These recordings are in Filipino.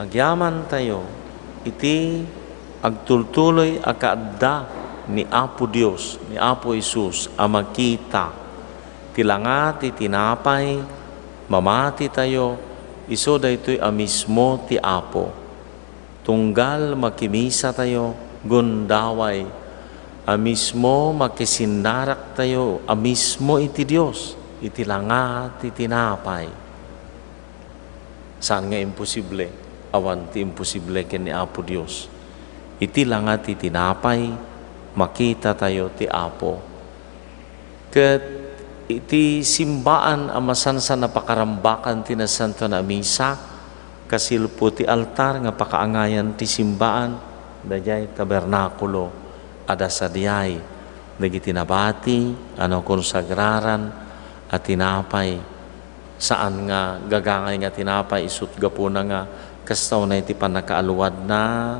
Agyaman tayo, iti agtultuloy akaadda ni Apo Dios, ni Apo Isus, amakita. Tilanga ti tinapay, mamati tayo, iso daytoy amismo ti Apo. Tunggal makimisa tayo, gundaway, amismo makisindarak tayo, amismo iti Dios, iti langa ti tinapay. Saan nga imposible? Awan ti imposible ken ni Apo Dios. Iti langa ti tinapay, makita tayo ti Apo. Ket iti simbaan amasan sa napakarambakan ti nasanto na misa, kasilpo ti altar nga pakaangayan ti simbaan, dayay tabernakulo, ada sa diyay, dagiti nabati, konsagraran, at tinapay, saan nga gagangay nga tinapay, isut gapuna nga, kastaw na iti panakaaluwad na,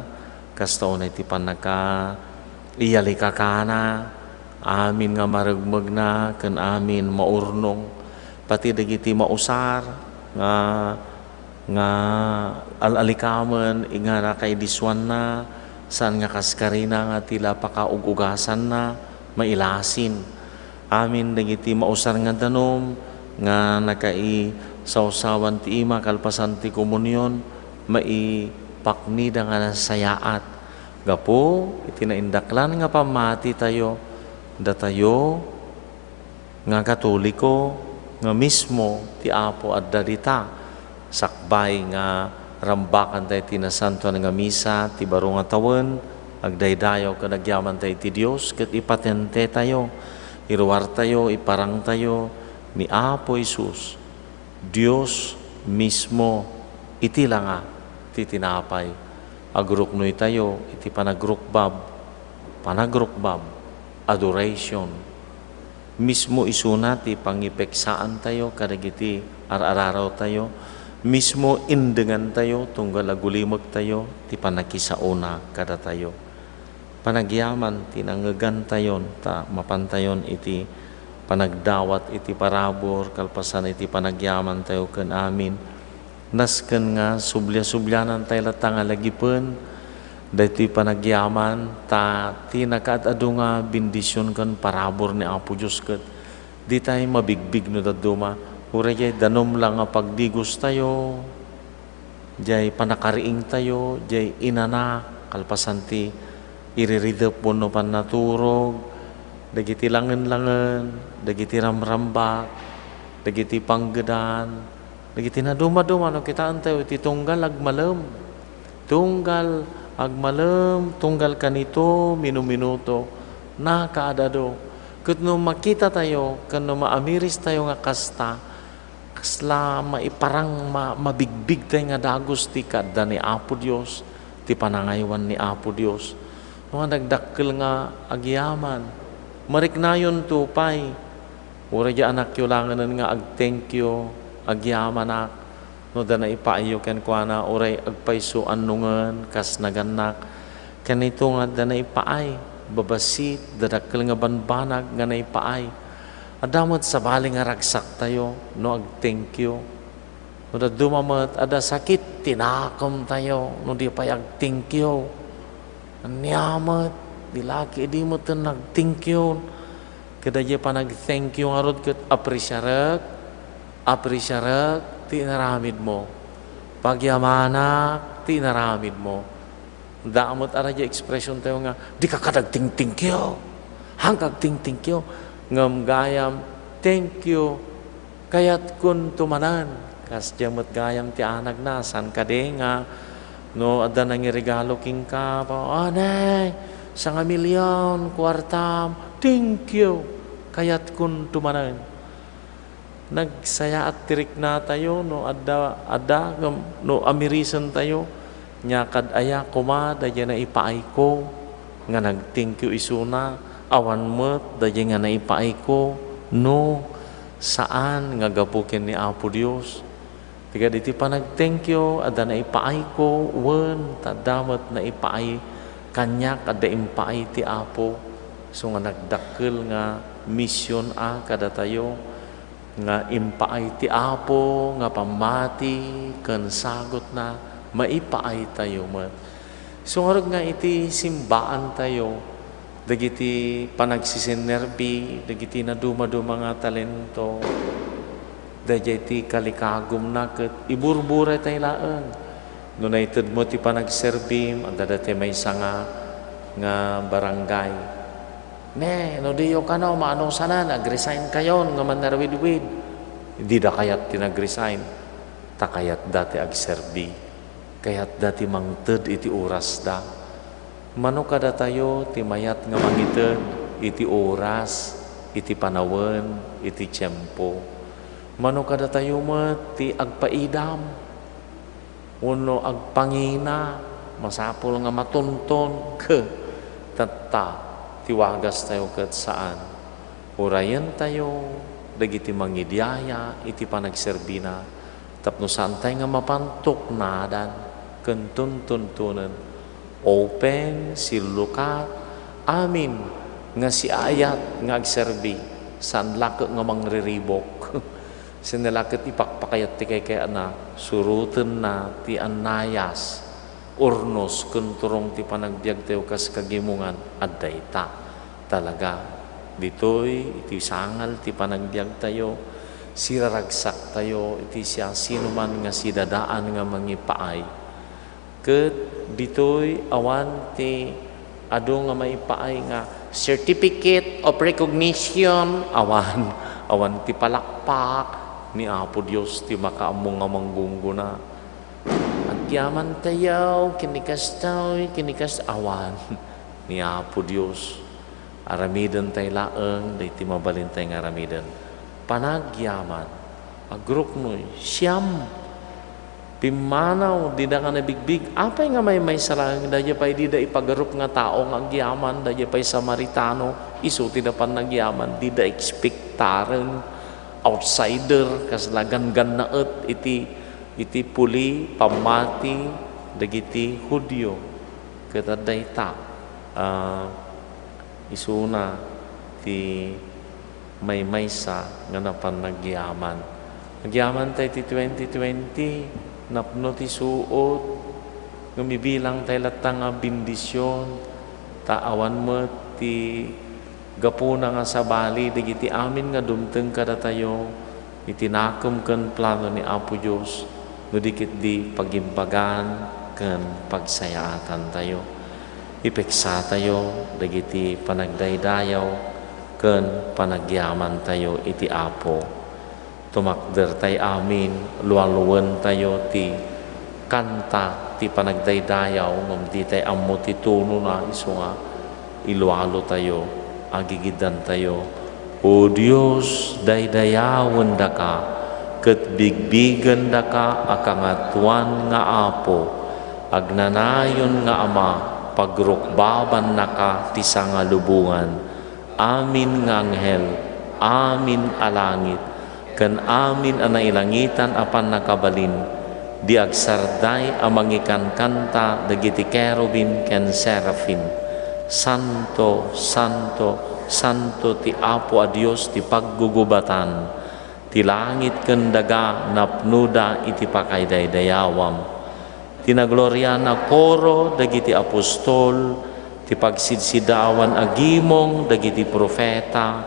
kastaw na iti panaka iyalika ka na, amin nga maragmag na, kan amin maurnong, pati dagiti mausar, nga alalikaman, nga nakaidiswan na, saan nga kaskarina nga tila pakaugugasan na, mailasin. Amin dagiti mausar nga danom, nga nakai sausawan ti ima, kalpasan ti komunyon, maipaknida nga nasayaat. Gapo, itinaindaklan nga pamati tayo, datayo, nga katoliko, nga mismo ti Apo at dadita, sakbay nga rambakan tayo tinasanto nga misa, ti baro nga tawen, agdaydayaw ka nagyaman tayo ti Diyos, kat ipatente tayo, iruwar tayo, iparang tayo, ni Apo Isus, Diyos mismo, iti langa, ti tinapay. Agruknoy tayo, iti panagrukbab, adoration. Mismo isuna ti pangipeksaan tayo, kadagiti araraw tayo, mismo indengan tayo, tunggal agulimag tayo, ti panakisauna kada tayo. Panagyaman, tinangagan tayon, mapantayon iti panagdawat, iti parabor, kalpasan iti panagyaman tayo ken amin. Nasken nga sublia-sublianan tayo latang alagipen, dahiti panagyaman, ti nakaadado nga bindisyon kan parabor ni Apo Diyos ket di tayo mabigbig no daduma. Ura jay danom lang nga pagdigos tayo, jay panakariing tayo, jay inana, kalpasan ti iriridep mo no panaturog, dagiti langen-langen, dagiti ramrambak, dagiti panggedan, dagiti na duma-duma, no kitaan tayo, iti tunggal agmalem, tunggal kanito, minuto, nakaadado. Kat no makita tayo, kan no maamiris tayo nga kasta, kasla maiparang mabigbig tayo nga dagos ti kadda ni Apo Dios, ti panangaywan ni Apo Dios. Mga nagdakkel nga agyaman, mariknayon tupay, ura di anak yo langanan nga ag-thank you, agyamanak, no da na ipaayo ken kuana, uray agpayso annungan, kas naganak, kanito nga da na ipaay, babasit, dadakkel nga banbanag nga na ipaay. Adamot sa bali nga ragsak tayo, no ag-thank you. No da dumamat, ada sakit, tinakom tayo, no di pa ag-thank you. Anyamat, di laki, di mo ito nag-thank you. Kada di pa nag-thank you nga rod, kat aprisyarak, tinaramid mo. Pagyamanak, tinaramid mo. Daamot aradya expression tayo nga, di ka kadag-ting-thank you. Hangkag ting-thank you. Ngam gayam, thank you. Kayat kun tumanan. Kas jamot gayam ti anag na, san ka nga, no, ada nang regalo king ka, anay, 1 milyon, kwartam, thank you. Kayat kun tumanan. Nagsaya at tirik na tayo, no, ada, no, amirisan tayo, nyakad aya, kumada, dyan na ipaay ko, nga nag-thank you isuna, awan mo't, dyan nga na ipaay ko, no, saan, nga gapukin ni Apo Dios. Tiga diti pa nag-thank you, ada na ipaay ko, wen, tadamat na ipaay, kanyak, ada impaay ti Apo. So nga nagdakkel nga mission kada tayo, nga impaay ti Apo, nga pamati, kan sagot na, maipaay tayo met. So nga iti simbaan tayo, dagiti panagsisinnerbi, dagiti na duma-duma nga talento, dagiti kalikagum na ket iburbura tayo laeng. No naitid mo ti panagserbim, ang dadati may sanga nga barangay. No diyo ka no, maano sana, nag-resign kayo nga manarwid-wid. Hindi da kayat tinag-resign, takayat dati agserbi. Kayat dati mangted iti oras da. Mano kada tayo, ti mayat nga mangited, iti oras, iti panawen, iti tiyempo. Mano kada tayo mo, ti agpaidam. Uno agpangina, masapol nga matunton, tata, tiwagas tayo kat saan. Urayan tayo, dagiti mangidyaya, iti panagserbina, tapno saan tayo nga mapantok nadan, kentun-tuntunan, open, silukat, amin, nga si ayat, nga agserbi, saan lakot nga mangriribok, sinalakit ipakpakayat ti kay na suruten na ti anayas urnos kunturong ti panagbiag tayo kas kagimungan at dayta talaga ditoy iti sangal ti panagbiag tayo siraragsak tayo iti siya sino man nga sidadaan nga mangipaay ket ditoy awan ti ado nga maipaay nga certificate of recognition awan ti palakpak ni Apo Diyos ti makaamong nga manggungguna. Agyaman tayaw, kinikas awan ni Apo Diyos. Aramidan tay laeng, day ti mabalin tay nga aramidan. Panagyaman, agrok noy, siyam, pimanaw, di da nga nabigbig, apay nga may sarang, daya pa'y di da ipagarup nga tao nga agyaman, daya pa'y Samaritano, iso ti da pan nagyaman, di da ekspektaren, outsider kaslagan naet iti puli pamati dagiti Hudyo ket dayta isuna ti maysa nga napan nagyaman tay ti 2020 napno ti suot gumibilang tay latang bendisyon taawan mo ti gapuna nga sa bali, digiti amin nga dumteng kada tayo, itinakom ken plano ni Apo Diyos, no dikit di pagimbagan ken pagsayaatan tayo. Ipeksa tayo, digiti panagdaydayaw, ken panagyaman tayo iti Apo. Tumakder tayo amin, luwaluwen tayo ti kanta, ti panagdaydayaw, ngam di tayo ammo ti tuno na iso nga, iluwalo tayo, agigidan tayo. O Diyos, daydayawan da ka, ket bigbigan da ka akangatuan nga Apo, agnanayon nga Ama, pagrukbaban na ka ti sangalubungan. Amin nga anghel, amin alangit, ken amin anailangitan apan nakabalin, di agsarday amangikan kanta dagiti kerubim ken serafim. Santo, Santo, Santo ti Apo a Dios ti paggugubatan, ti langit ken daga napnuda iti pakaydaydayawam. Tinaglorya na koro dagiti apostol, ti pagsidsidawan agimong dagiti profeta,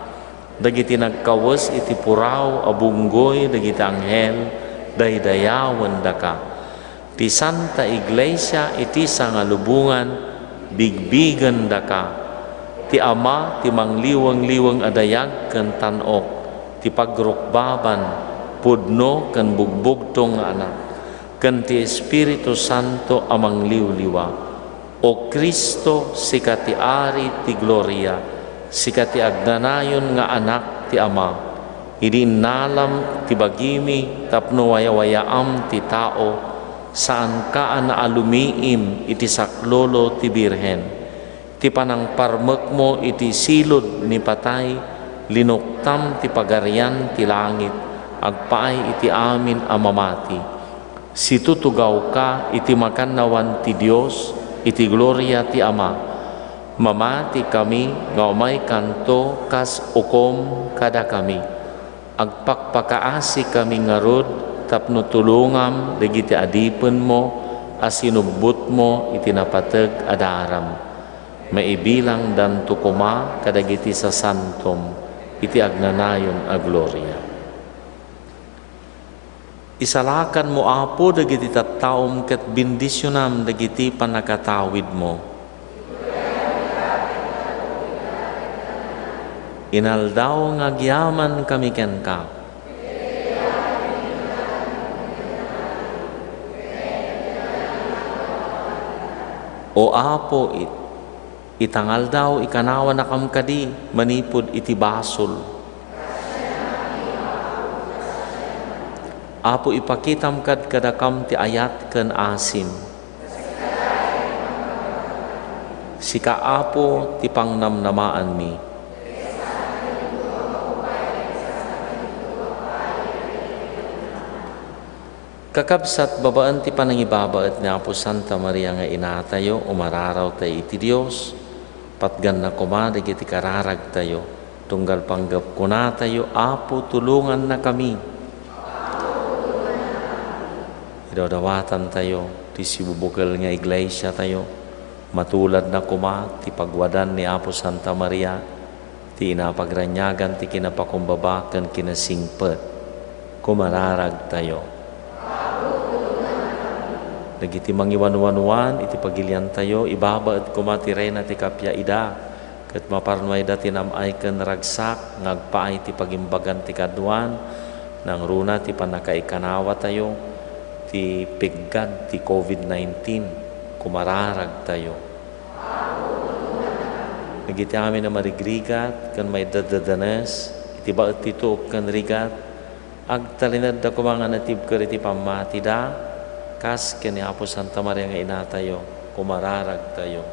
dagiti nagkawes iti puraw abunggoy dagiti anghel, daydayawan daka. Ti Santa Iglesia iti sangalubungan, bigbigan daka. Ti Ama ti mangliwang-liwang adayag ken tanok, ti pagrukbaban pudno ken bugbugtong nga anak, ken ti Espiritu Santo amang liwliwa. O Kristo sikati ari ti gloria, sikati agnanayon nga anak ti Ama, idi nalam ti bagimi tapno wayawayaam ti tao, saan ka na alumiim iti saklolo ti Birhen. Ti panangparmek mo iti silod ni patay, linuktam ti pagarian ti langit, agpaay iti amin amamati. Situtugaw ka iti makannawan ti Dios, iti gloria ti Ama. Mamati kami nga umay kanto kas ukom kada kami. Agpakpakaasi kami ngarod, tapno tulungam dagiti adipen mo, asinubot mo itinapateg adaram. Maibilang dan tukuma kadagiti sa santom iti agnanayon a gloria. Isalakan mo apo dagiti tattaom ket bendisyonam dagiti panakatawid mo. Inaldaw nga agyaman kami ken ka. O apo itangal daw ikanawa na kam kadi manipod iti basol. Apo ipakitam kad kadakam ti ayat ken asim. Sika apo ti pangnamnamaan mi. Kakabsat babaan ti panangibabaet ni Apo Santa Maria nga ina tayo, umararaw tayo iti Diyos, patgan na kumadig iti kararag tayo, tunggal panggap ko na tayo, Apo tulungan na kami. Idadawatan tayo, ti sibubukal nga iglesia tayo, matulad na kuma, ti pagwadan ni Apo Santa Maria, ti inapagranyagan, ti kinapakumbabakan, kinasingpet, kumararag tayo. Nagiti mangiwan-wanwan, iti pagilian tayo, ibaba at kumatiray na ti kapya ida, kat maparnway da tinamay ken ragsak, ngagpaay ti pagimbagan ti kadwan, nang runa ti panakaikanawa tayo, ti piggad ti COVID-19, kumararag tayo. Nagiti amin na marigrigat, kan may dadadanes, iti baet ti tuok kan rigat, agtalinad da kumanga natib ka iti pamati da, kas ken ni Apo Santa Maria nga ina tayo, kumararag tayo.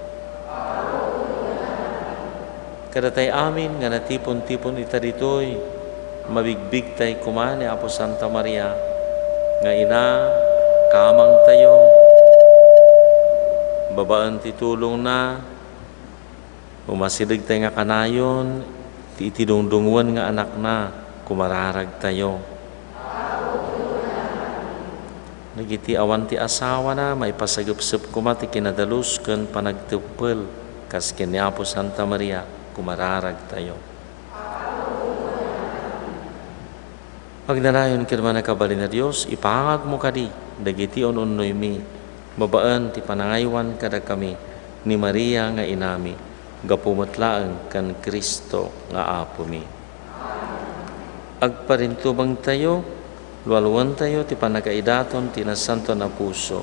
Kadatay amin nga natipon-tipon ita ditoy, mabigbig tay kuma ni Apo Santa Maria, nga ina, kamang tayo, babaan ti tulong na, umasilig tayo nga kanayon, ti itidungdunguan nga anak na, kumararag tayo. Nagiti awan ti asawa na, may pasagupsup kuma ti kinadalus ken panagtupel, kas ken ni Apo Santa Maria, kumararag tayo. Pagnanayon ken man nakabalin na Dios, ipangag mo kadi, dagiti on-onnoy mi, babaan ti panangaywan kada kami, ni Maria nga inami, gapumatlaeng kan Kristo nga Apo mi. Agparintubang tayo, luwaluan tayo, ti panagaidaton, ti nasanto na puso.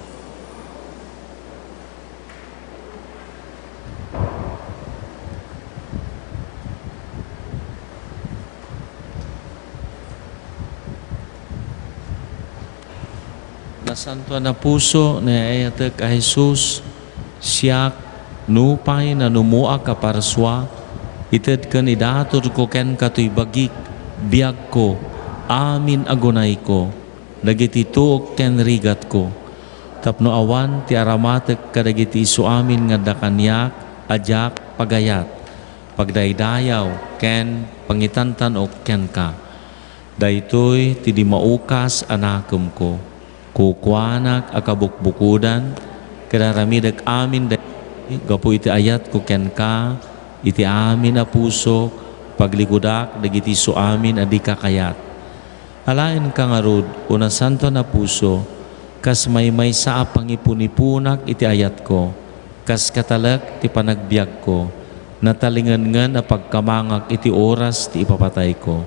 Nasanto na puso na ayatek a Jesus, siyak nupay na numua ka paraswa, ited ken idator ko ken katoy bagik, biag ko, amin agunay ko, dagiti tuok ken rigat ko. Tapno awan ti aramatek kadagiti isu amin nga dakanyak, ajak, pagayat, pagdaydayaw, ken pangitantan o ken ka. Daytoy ti di maukas anakem ko, kukwanak akabukbukudan, kadaramidag amin gapu iti ayat ko ken ka, iti amin a puso, pagligudak dagiti isu amin adi kakayat. Alain ka nga rod, una santo na puso, kas may sa pangipunipunak iti ayat ko, kas katalak ti panagbiag ko, natalingan nga na pagkamangak iti oras ti ipapatay ko.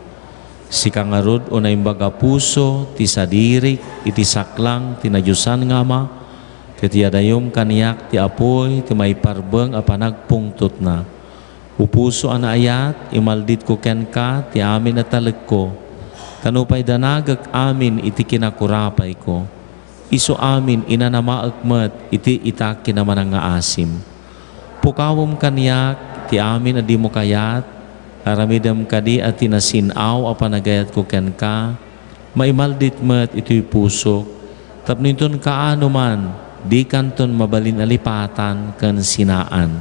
Si ka nga rod, una imbaga puso, ti sadirik, iti saklang, ti nadyusan nga ma, iti adayom kaniyak ti apoy, ti may parbeng a panagpungtot na. Upuso ana ayat, imaldit ko ken ka, ti amin na talag ko, tanupay danagag amin iti kinakurapay ko. Isu amin inanamaagmat iti itaki naman nga asim. Pukawom kanyak ti amin adi mo kayat, aramidam kadi at tinasinaw a panagayat ko ken ka, maimaldit met ito'y puso, tapninton kaano man, di kanton mabalin alipatan ken sinaan.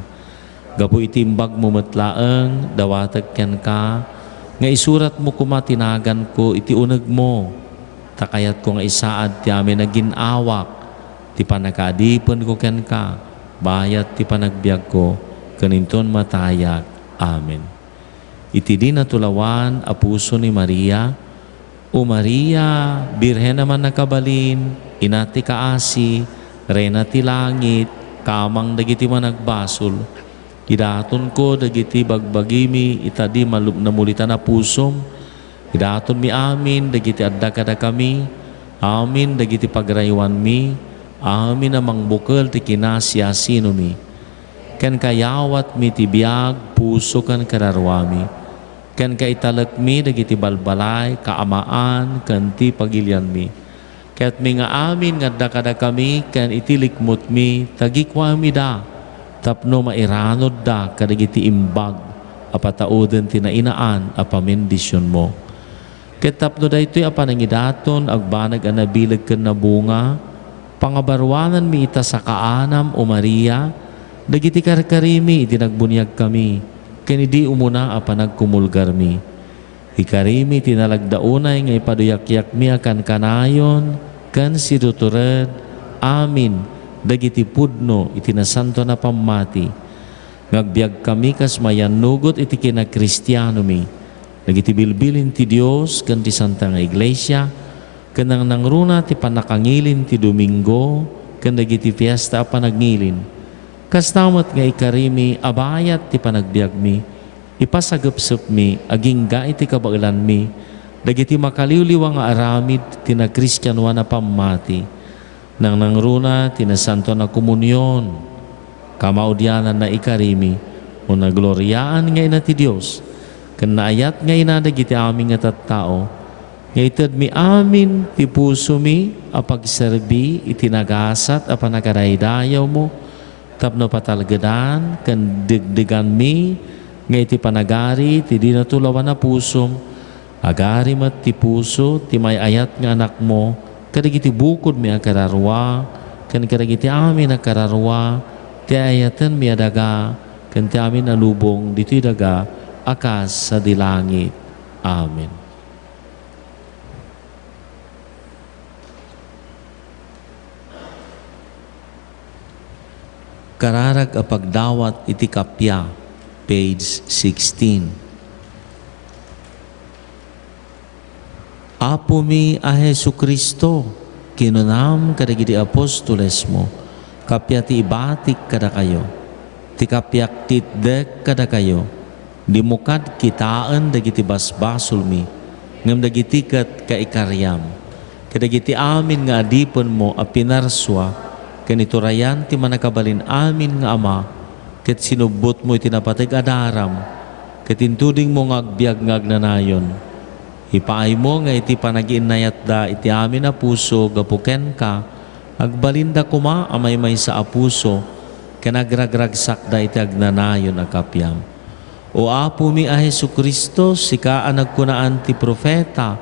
Gapu itimbag mo metlaeng, dawatag ken ka, nga isurat mo kumatinagan ko iti uneg mo, takayat ko nga isaad ti amin na ginawak, ti panakaadipan ko ken ka, bayat ti panagbiag ko, kaninton matayak. Amen. Iti di natulawan a puso ni Maria, O Maria, Birhen naman nakabalin, inati kaasi, rena ti langit, kamang dagiti managbasol, idaton ko dagiti bagbagimi, itadi namulitan na pusom, idaton mi amin, dagiti adda kada kami, amin dagiti pagraywan mi, amin amang bukal ti kinasiyasino mi, ken kayawat mi ti biag, puso kan kararwami, ken kaitalak mi dagiti balbalay, kaamaan, ken ti pagilyan mi. Ket mi nga amin nga dakada kami, ken itilikmot mi, tagikwa mi da, tapno mairanod da kadagiti imbag, apatauden tinainaan, apamendisyon mo. Ket tapno da ito'y apanangidaton, agbanag anabilag ken na bunga, pangabarwanan mi ita sa kaanam o Maria, dagiti karkarimi, itinagbunyag kami, ken idi umuna apanagkumulgar mi. Ikarimi tinalagdaunay nga ipaduyakyak mi akan kanayon, kan sidutured, amin, dagiti pudno, itinasanto na pamati. Ngagbiag kami kas mayanugot iti kinakristyano mi. Dagiti bilbilin ti Dios, kan ti Santa nga Iglesia, kan nang nangruna ti panakangilin ti Domingo, kan dagiti fiesta panagngilin. Kastamat nga ikarimi, abayat ti panagbiag mi, ipasagupsup mi, aging ga iti kabailan mi, dagiti makaliwliwa nga aramid, tinakristiyanwa na pamati, nang nangruna, tinasanto na komunyon, kamaudyanan na ikarimi, o nagloryaan nga ina ti Diyos, kan naayat nga ina dagiti aming nga tattao, nga itad mi amin, ti puso mi, apagserbi, itinagasat, apanagkaraydayaw mo, tapno patalgadan, kan digdigan mi, nga iti panagari, ti di natulawan na pusom, agari mat ti puso, ti may ayat nga anak mo, kadagiti bukod mi akararwa, kan kadagiti amin akararwa, ti ayatan mi adaga, kan ti amin alubong, dito'y daga, akas sa dilangit. Amen. Kararag a pagdawat iti kapya, page 16. Apo mi a Jesu Kristo, kinunam kadagiti apostoles mo, kapya ti ibatik kada kayo, ti kapyak titdek kada kayo, di mukad kitaan dagiti basbasol mi, ngam dagiti kat kaikaryam, kadagiti amin nga adipon mo a pinarswa, kaniturayan ti manakabalin amin nga Ama, ket sinubot mo itinapatag adaram, ket intuding mo ngagbiag ngagnanayon. Ipaay mo nga iti panagiinayat da iti amin na puso, gapuken ka, agbalinda kuma amay may sa apuso, ken agragragsak da iti agnanayon akapyam. O Apo mi a Jesu Kristo, sika ang nagkunaan ti profeta,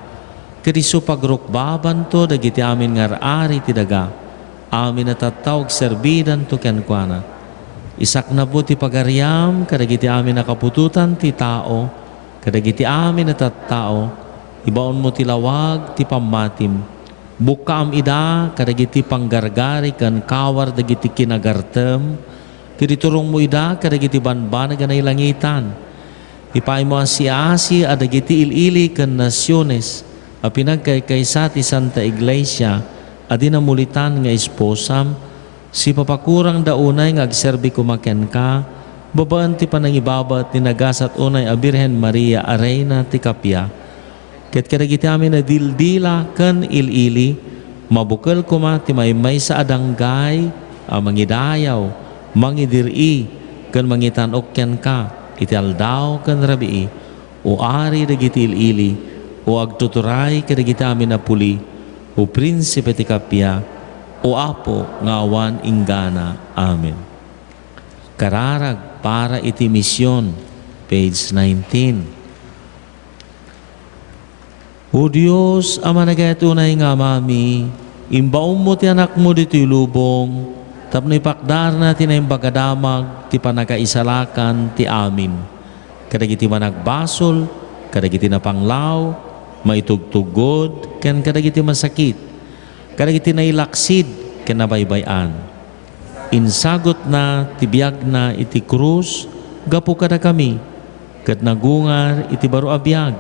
ket isu pagrukbaban to dagiti amin nga ari ti daga, amin natatawag serbidan to kenkwana. Isak na po ti pagaryam, kadagiti amin nakapututan ti tao, kadagiti amin natattao, ibaon mo ti lawag ti pammatim. Bukam ida, kadagiti panggargari kan kawar dagiti kinagartem, kiriturong mo ida, kadagiti banbanag na ilangitan. Ipay mo asi-asi adagiti ilili kan nasyones, a pinagkaykaysa ti Santa Iglesia, adi namulitan nga esposam, si papakurang daunay nga agserbi kumaken ka, babaan ti panangibabat ni nagasat unay a Birhen Maria a Reyna ti kapya, ket kadagiti amin na dildila ken ilili, mabukal kuma ti maymay sa adanggay, a mangidayaw, mangidiri, ken mangitanok ken ka, iti aldaw ken rabii, o ari dagiti ilili, o agtuturay kadagiti amin na puli, o prinsipe ti kapya, o Apo nga awan inggana. Amen. Kararag para iti misyon, page 19. O Diyos, ama nagayatunay nga mami, imbaom mo ti anak mo dito'y lubong, tapno ipakdar natin ang bagadamag, ti panakaisalakan, ti amin. Kadagiti managbasol, kadagiti napanglaw, maitugtugod, ken kadagiti masakit, kadagiti nailaksid, kinabaybayan. Insagot na tibiyag na iti krus, gapu kada kami, kat nagungar iti baro abiyag,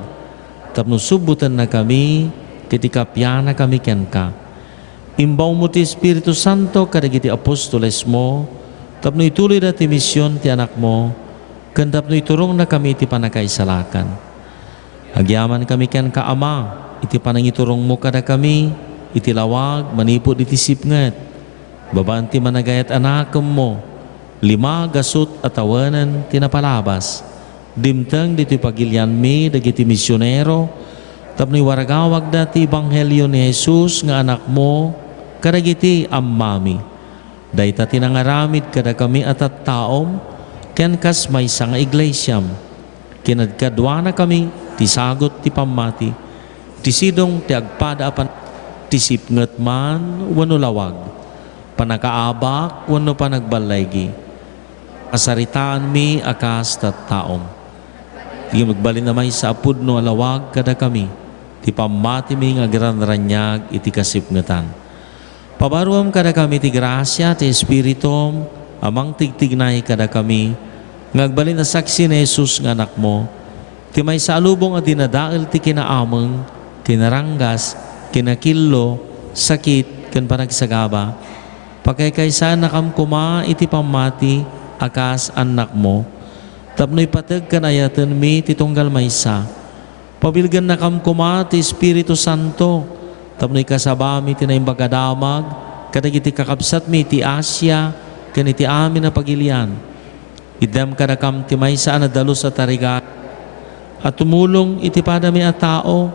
tapno subutan na kami, kiti kapya na kami ken ka. Imbaw mo ti Espiritu Santo kadagiti apostoles mo, tapno ituloy na ti misyon ti anak mo, ken tapno iturong na kami iti panakaisalakan. Agyaman kami ken ka Ama, iti panangiturong mo kada kami, iti lawag, manipod iti sipnget, babaan ti managayat anakam mo, 5 gasot at awanan tinapalabas, dimtang dito'y pagilyan mi, dagiti misyonero, tapno iwaragawag na ti Ebanghelyo ni Jesus nga anak mo, kadagiti ammami. Dayta tinangaramid kada kami at taom, ken kas maysa nga iglesyam. Kinadkadwa na kami, ti sagot ti pamati, ti sidong ti agpada apan, ti sipnget man, wano lawag, panakaabak, wano panagbalaygi. Kasaritaan mi akas tattaom. Di magbalin na may sa apud no alawag kada kami, ti pamati mi nga agranranyag iti kasipngetan. Pabaruam kada kami ti grasya, ti Espiritum, amang tigtignay kada kami, ngagbalin na saksi ni Jesus nga anak mo, ti may salubong at dinadaal ti kinaameng, kinaranggas, kinakillo, sakit, ken panagsagaba, pagkaykaysan nakam kuma iti pamati, akas anak mo, tapno'y patag kanayatan mi titunggal maysa. Pabilgan nakam kuma ti Espiritu Santo, tapno'y kasabami tinaimbagkadamag, kadagiti kakabsat mi ti Asya, ken iti amin na pagilian. Idam kadakam ti maysa na dalos sa tariga, at tumulong iti padami a tao,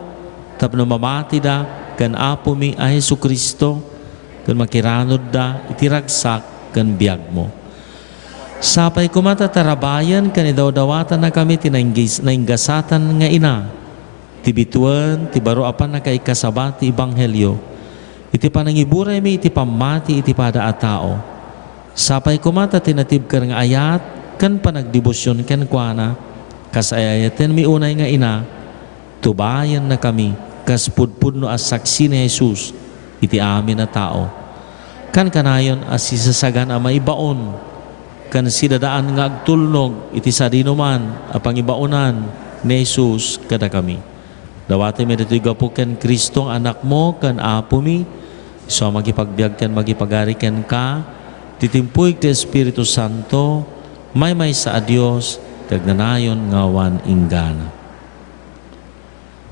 tapno mamati da, ken apo mi a Hesu Kristo, ken makiranod da, iti ragsak, ken biag mo. Sapay kumatatarabayan, ken idawdawatan na kami tinainggasatan nga ina, ti bituan, ti baro apan na kaikasaba ti Ebanghelyo, iti panangiburay mi iti pamati iti pada a tao. Sapay kumata tinatib ka nga ayat, kan panagdebosyon ken kuana, kas ayayaten mi unay nga ina, tubayan na kami, kas pudpudno as saksi ni Jesus, iti amin na tao. Kan kanayon as sisasagan a maibaon, kan sidadaan nga agtulnog, iti sadinuman, a pangibaunan ni Jesus kada kami. Dawati mi dito'y gapu ken Kristong anak mo, kan apo mi, so magipagbiag ken magipagari ken ka, titimpuig ti Espiritu Santo, may sa Dios, tagnanayon ngawan inggana.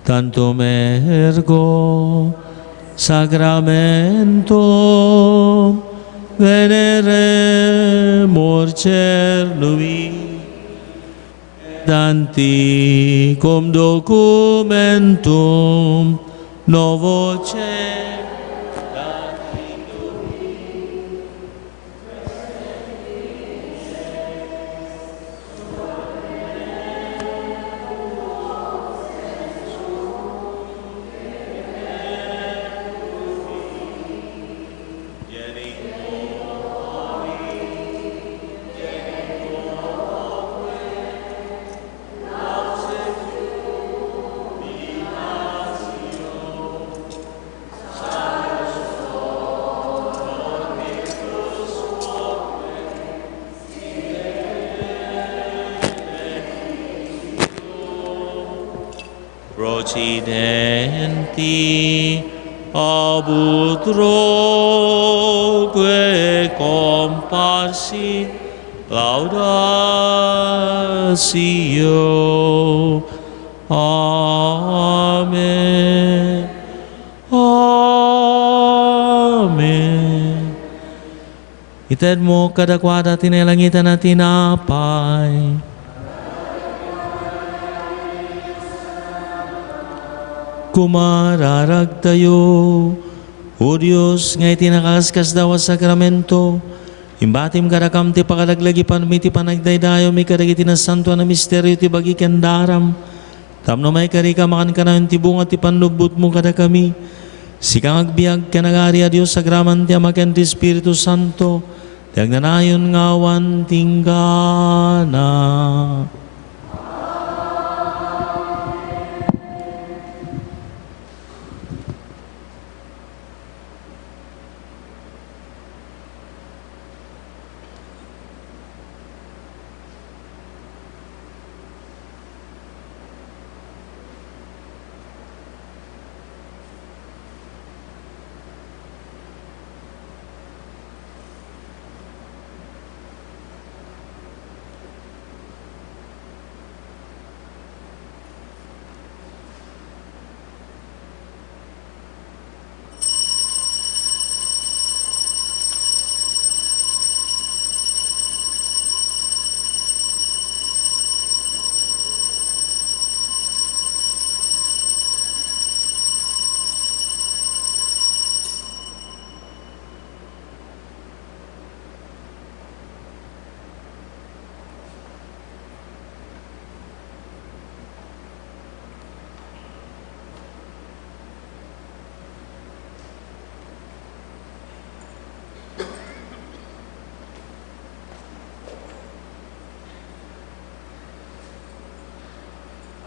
Tantum ergo sacramentum veneremur cernui danti cum documentum novo cernui. Procidenti abutroque comparsi laudatio. Amen. Amen. Ited mo kadakwada tinalangitan na tinapay. Kumararag tayo, O Diyos, ngay tinakaskas daw sa sakramento, imbatim karakam ti pakalaglagipan mi ti panagdaydayo mi kadagiti na santo na misteryo ti bagi kendaram, tapno may karika makan ka na ti bunga ti panlubot mo kada kami, sikang agbiag ka nagari a Diyos sagraman ti amaken ti Espiritu Santo, ti agnanayon ngawan tinggana.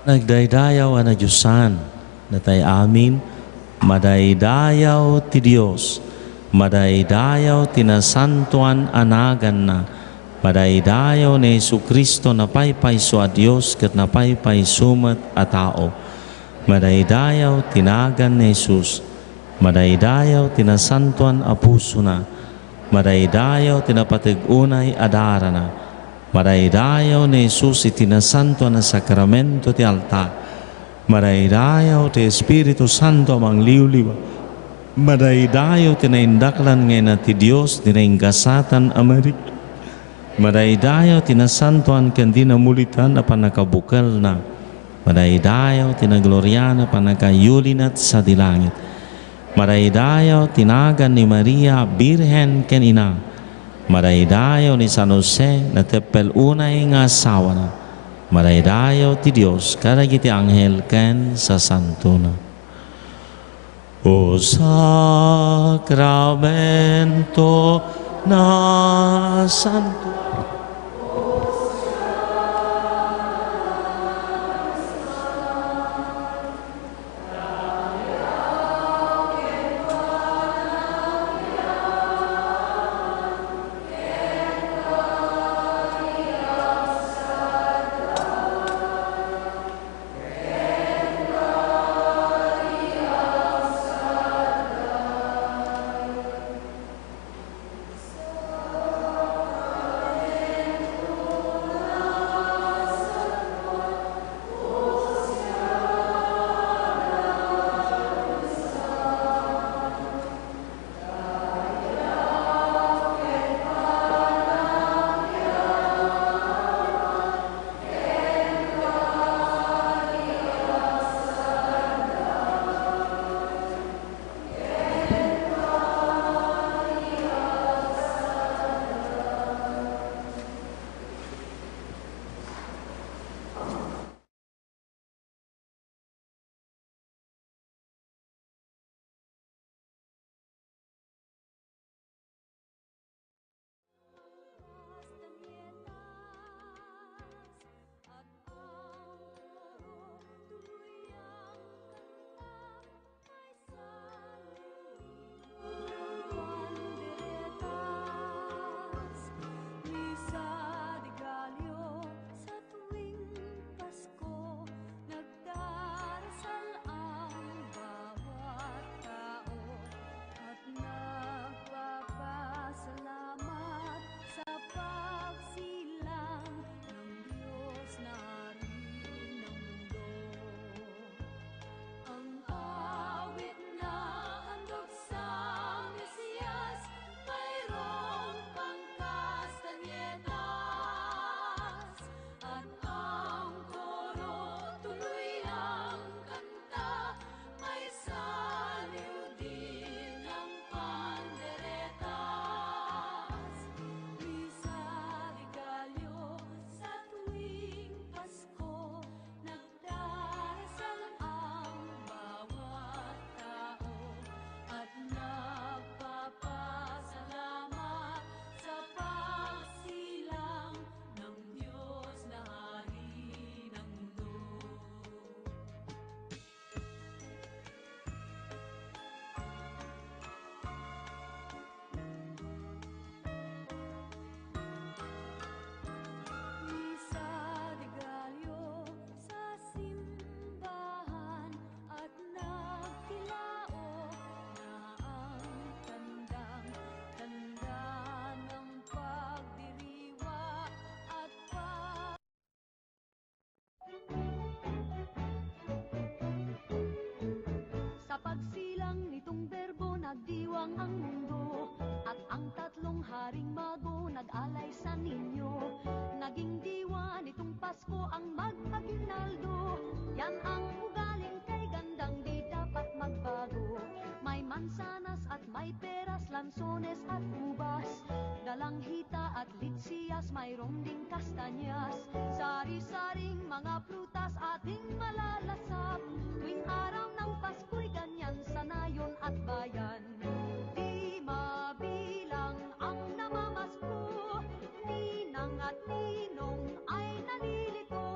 Nagdaydayaw na Diyosan, natay amin, madaydayaw ti Dios, madaydayaw tinasantuan anagan na, madaydayaw ni Jesu Kristo na paypayso a Dios ket na paypaysumet a tao, madaydayaw tinagan ni Jesus, madaydayaw tinasantuan a puso na, madaydayaw tinapatig-unay adara na, madaydayaw ni Jesus itinasanto na sakramento ti altar. Madaydayaw ti Espiritu Santo amang liwliwa. Madaydayaw tinaindaklan ngay na ti Diyos dinainggasatan amarik. Madaydayaw tinasantoan kandi namulitan apan nakabukal na. Madaydayaw tinagloryana apan nakayulinat sa dilangit. Madaydayaw tinagan ni Maria Birhen ken ina. Madaydayaw ni San Jose na tepel unay nga asawa na. Madaydayaw ti Dios kadagiti anghel ken sa santo na. O sakramento na santo. Sa pagsilang nitong berbo nagdiwang ang mundo, at ang tatlong haring mago nag-alay sa ninyo. Naging diwa nitong Pasko ang mag-aginaldo, yan ang ugaling kay gandang di dapat magbago. May mansanas at may peras, lansones at ubas, dalang hita at litsiyas, mayroong ding kastanyas. Sari-saring mga prutas ating malalasap, tuwing araw ng Pasko'y ganyan sa nayon at bayan. Di mabilang ang namamasko, ninang at ninong ay nalilito,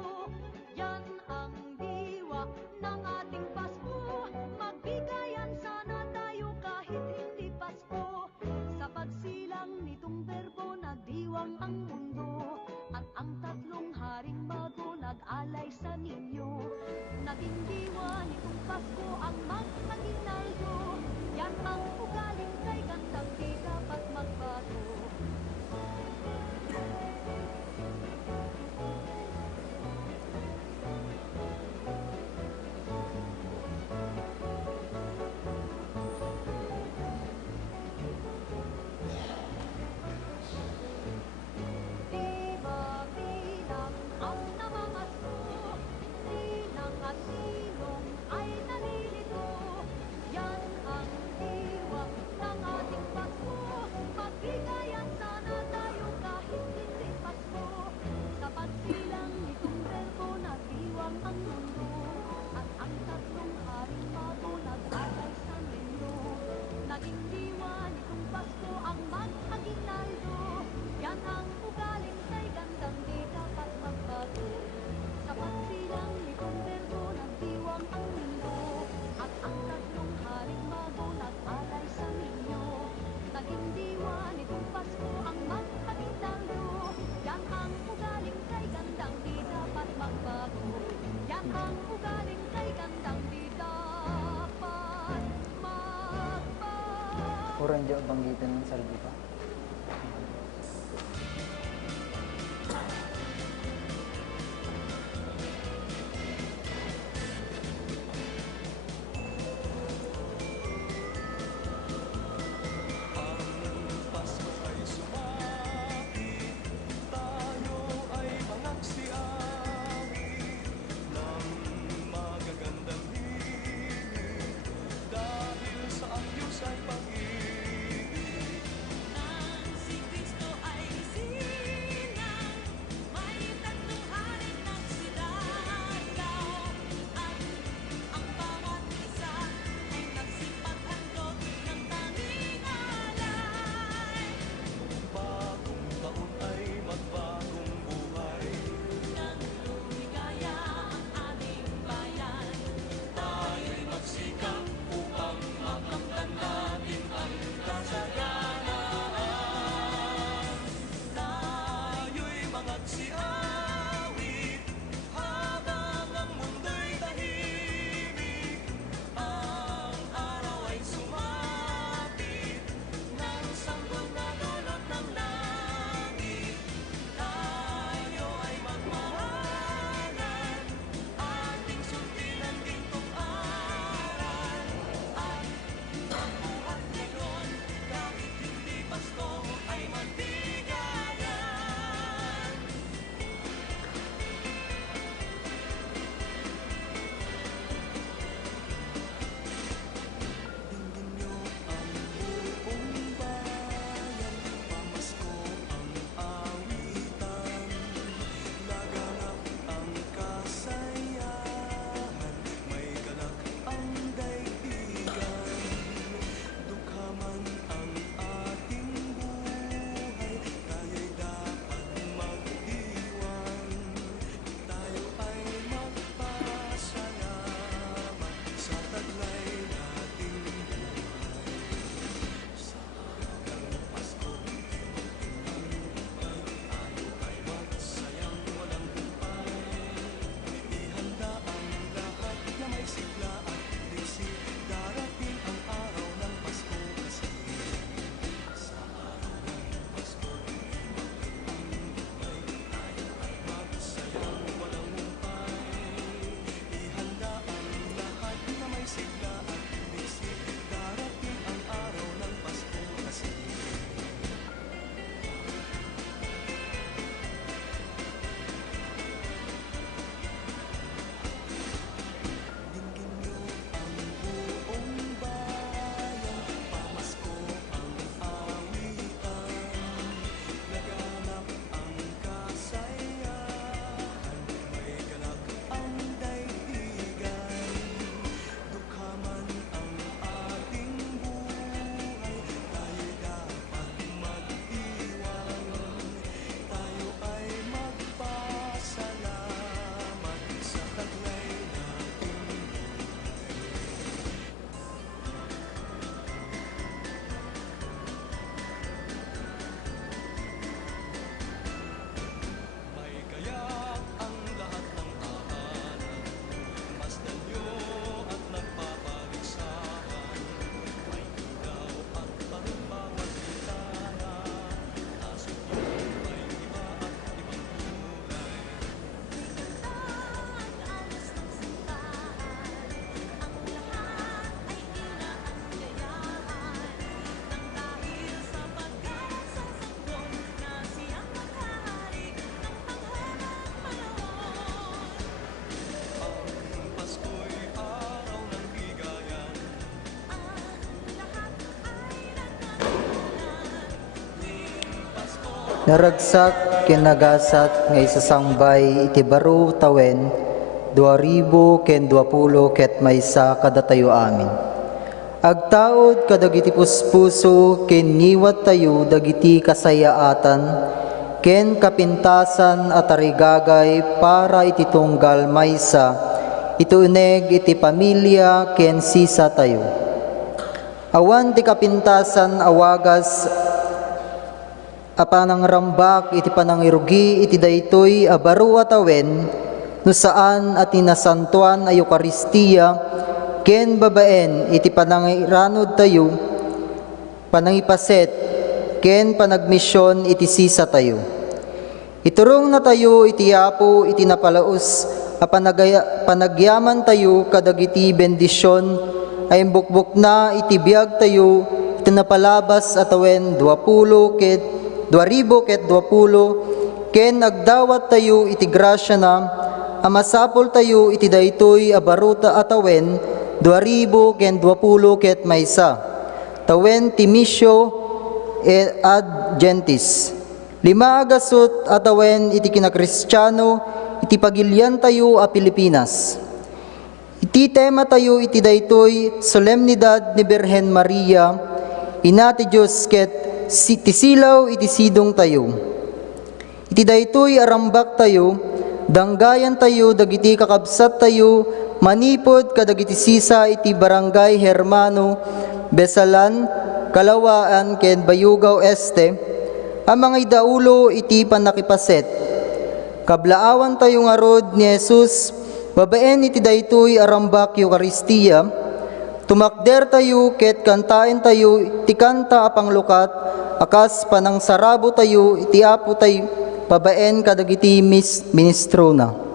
yan ang nagdiwang ang mundo at ang tatlong haring mago nag-alay sa ninyo. Naging diwa nitong Pasko ang mag-aginaldo. Yan ang ugaling kay gandang di dapat magbago. Di ba bilang ang namamasko, ninang at ninong ay nalilito. Yan ang diwa ng ating Pasko, magbigayan sana tayo kahit hindi Pasko. Sa pagsilang nitong berbo nagdiwang ang mundo, at ang tatlong haring mago nag-alay sa ninyo. Naging diwa nitong Pasko ang mag-aginaldo. Yan ang ugaling kay gandang di dapat magbago. Sa pagsilang nitong berbo nagdiwang ang mundo, at ang tatlong haring mago nag-alay sa ninyo. Naging diwa nitong Pasko ang mag-aginaldo. Yan ang ugaling kay gandang di dapat magbago. Yan ang ugaling kay gandang di dapat magbago. Kurang dyan banggitan ng saldi pa. Pasko ay sumapit, tayo ay mangagsiawi ng magagandang hilig dahil sa ang Diyos ay pag-ibig. Naragsak kinagasat nga isasangbay iti baro tawen 2020 ket maysa kadatayo amin. Agtaod kadagiti puspuso ken ngiwat tayo dagiti kasayaatan ken kapintasan at arigagay para iti tunggal maysa ituuneg iti pamilya ken sisa tayo. Awan ti kapintasan awagas apanang rambak iti panangirugi iti daytoy baro a tawen no saan at inasantuan a Eucharistia ken babaen iti panangiranod tayo panangipaset ken panagmisyon iti sisa tayo. Iturong na tayo iti Apo iti napalaos a panagyaman tayo kadagiti bendisyon ay bukbuk na iti biag tayo iti napalabas a tawen 2020 ken nagdawat tayo iti grasya na amasapol tayo iti daytoy baruta atawen 2020 ket maysa tawen ti misyo ad gentis 5 agasot atawen iti kinakristyano iti pagilian tayo a Pilipinas. Iti tema tayo iti daytoy solemnidad ni Birhen Maria ina ti Dios ket ti silaw iti sidong tayo. Iti daytoy arambak tayo, danggayan tayo, dagiti kakabsat tayo, manipod kadagiti sisa iti barangay Hermano, Besalan, Kalawaan, ken Bayugaw Este, ang mga idaulo iti panakipaset. Kablaawan tayo nga rod ni Jesus, babaen iti daytoy arambak Eucharistia, tumakder tayo ket kantaen tayo iti kanta apang lukat akas panang sarabo tayo iti Apo tayo babaen kadagiti ministro na.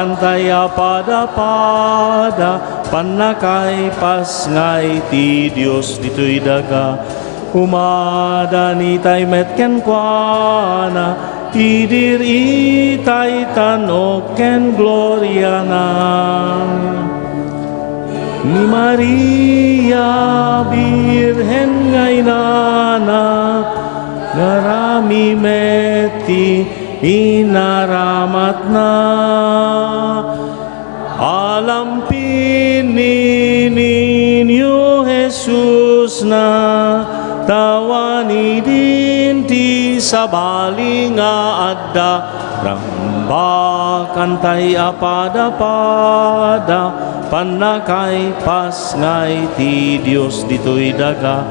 kantay apada-pada, panakay pasngay ti Dios dito'y daga. Umada ni tay metken kuana, idir itay tanok ken gloria na. Ni Maria Birhen ngay nana, narami meti inaramat na. Alampin ninyo Jesus na, tawani din ti sabali nga adda. Ramba kantay apada-pada, panakay pasngay ti Dios dito'y daga.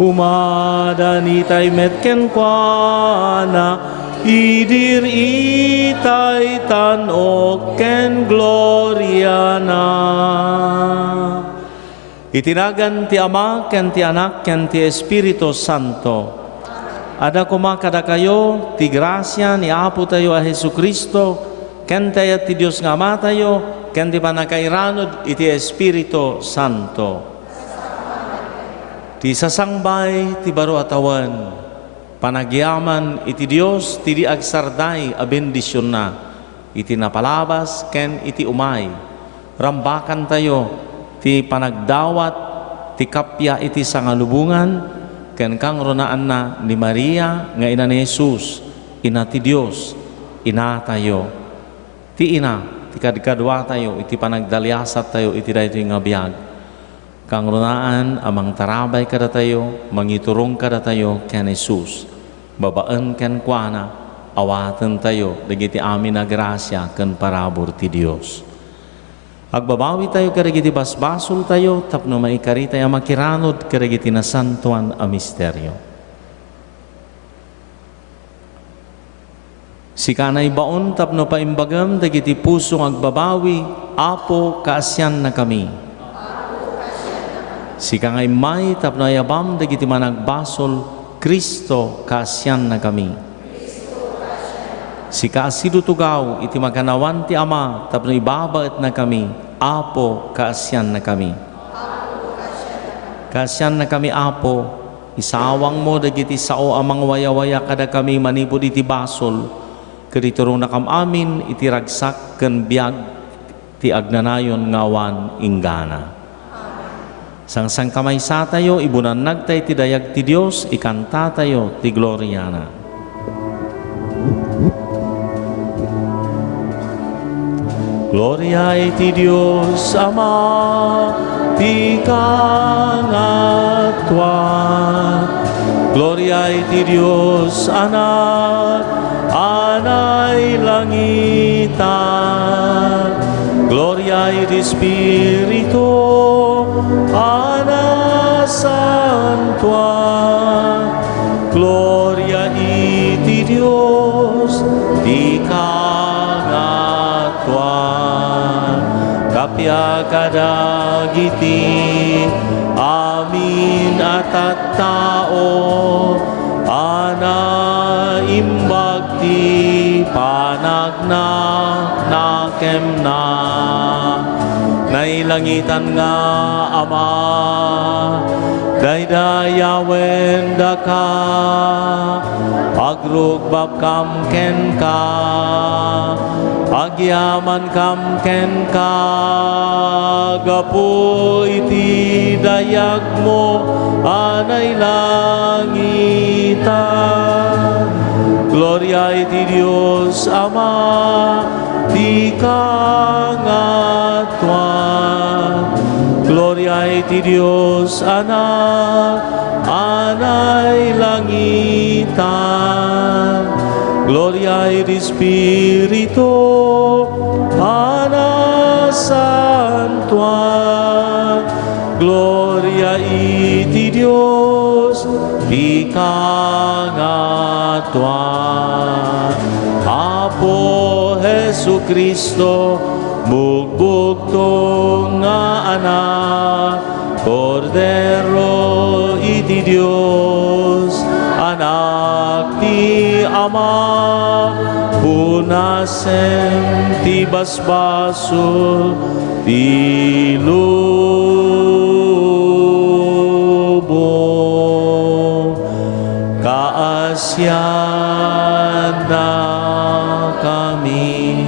Umada ni tay metken kuana, idir itay tanok ken gloria na. Itinagan ti Ama ken ti Anak ken ti Espiritu Santo. Ada kumakada kayo ti grasya ni Apo tayo a Jesucristo, ken tayo ti Dios nga Ama tayo, ken ti panakairanod iti Espiritu Santo. Ti sasangbay ti baro atawan, panagyaman iti Dios ti di agsarday a bendisyon na, iti napalabas ken iti umay. Rambakan tayo ti panagdawat ti kapya iti sangalubungan, ken kang ronaan na ni Maria nga ina ni Jesus, ina ti Dios, ina tayo. Ti ina, ti kadkadwa tayo, iti panagdalyasat tayo, iti daytoy nga biag. Kang ronaan amang tarabay kada tayo, mangiturong kada tayo ken Jesus. Babaan ken kuana, awaten tayo, dagiti amin na grasya ken parabor ti Dios. Agbabawi tayo karagiti basbasol tayo, tapno maikari tayo makiranod karagiti na santuan a misteryo. Si kanay baon tapno paimbagam dagiti pusong agbabawi, Apo kaasyan na kami. Si kangay may tapno ayabam dagiti managbasol, Kristo kaasyan na kami. Si kaasido tugaw iti magkanawan ti Ama tapno ibabaet na kami, Apo kaasyan na kami. Kaasyan na kami, Apo, isawang mo dagiti sao amang waya-waya kada kami manipod iti basol, kaditurong nakam amin iti ragsak ken biag ti agnanayon ngawan inggana. Sangsang kamay sa tayo, ibunan nagtay ti dayag ti Dios, ikanta tayo ti gloriana. Gloria iti Dios Ama, ti kangatuan. Gloria iti Dios Anak, anay langitan. Gloria iti Espiritu, ana santuan. Gloria iti Dios, ti kapya kadagiti amin at tao, ana imbagti panagna nakem na. Nailangitan nga Ama, daydayawen da ka, agrugbab kam ken ka, agyaman kam ken ka, gapo iti dayag mo anay langitan. Gloria iti Dios Ama, ti kangatuan. Gloria iti Dios Anak, anay langitan. Gloria iti Espiritu, ana santuan. Gloria iti Dios, ti kangatuan. Apo Jesucristo, bugbugtong nga anak, Kordero iti Dios, anak ti Ama, puno unasem ti basbasul ti lubong kaasyan na kami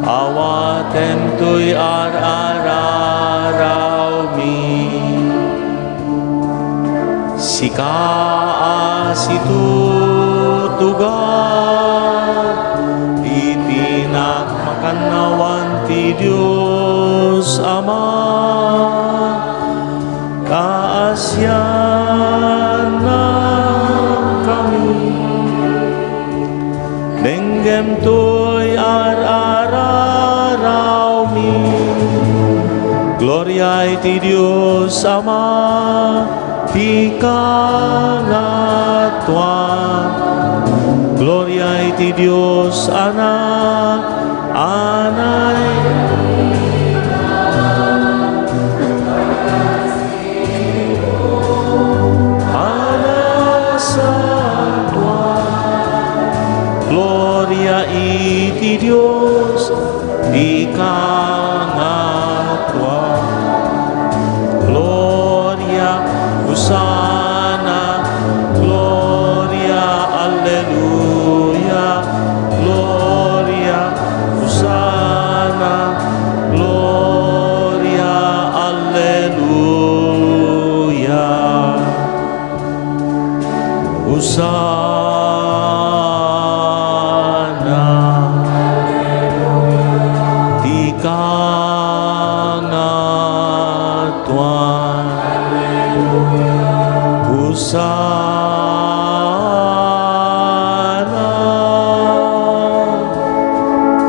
awatem to'y ar-araraw mi sikaas itutugan itinakmakanawan ti Diyos Ama kaasyan na kami denggem to'y ar-araraw mi gloria iti Diyos Ama ti kangatuan gloria iti Diyos Anak anay gloria iti Diyos di kangatuan gloria Hosana gloria alleluia gloria Hosana gloria alleluia Hosana ti kangatuan Hosana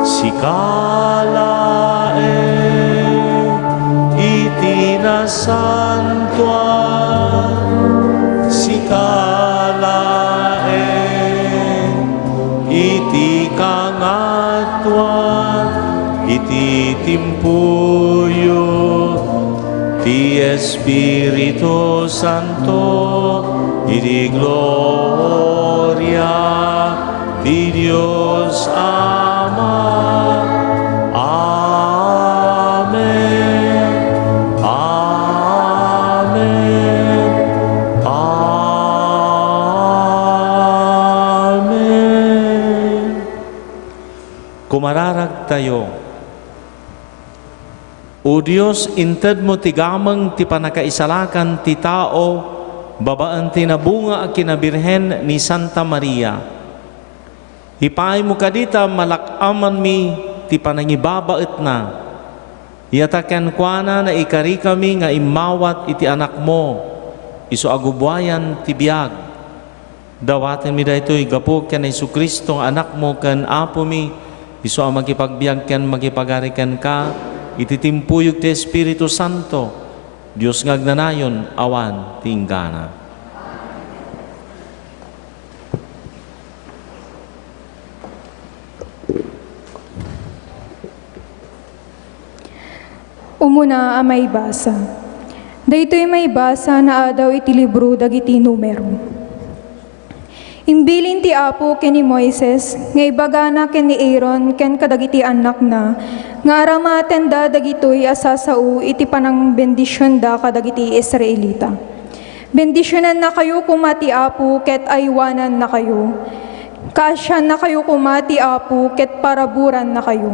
sikalae iti nasantuan sikalae iti kangatuan iti timpuyo ti Espiritu Santo iti gloria di Dios Ama Amen Amen Amen Kumararag tayo O Diyos, inted mo tigamang ti panakaisalakan ti tao, babaan ti nabunga a kinabirhen ni Santa Maria. Ipaay mo kadita malakaman mi ti panangibabaet na. Yataken kwa na ikari kami nga imawat iti anak mo, iso agubwayan ti biyag. Dawaten mi daytoy gapog ken Jesu Kristo anak mo ken apo mi, iso ang magipagbiag ken magipagariken ka, ititimpuyog ti Espiritu Santo, Diyos ngagnanayon, awan, tinggana. Umuna may basa. Daytoy may basa na adaw iti libro dagiti numero. Imbilin ti Apo ken ni Moises, nga ibagana ken ni Aaron ken kadagiti anak na, nga aramaten da dagitoy asasao iti panang bendisyon da kadagiti Israelita. Bendisyonan na kayo kumati Apo ket aywanan na kayo. Kaasyan na kayo kumati Apo ket paraburan na kayo.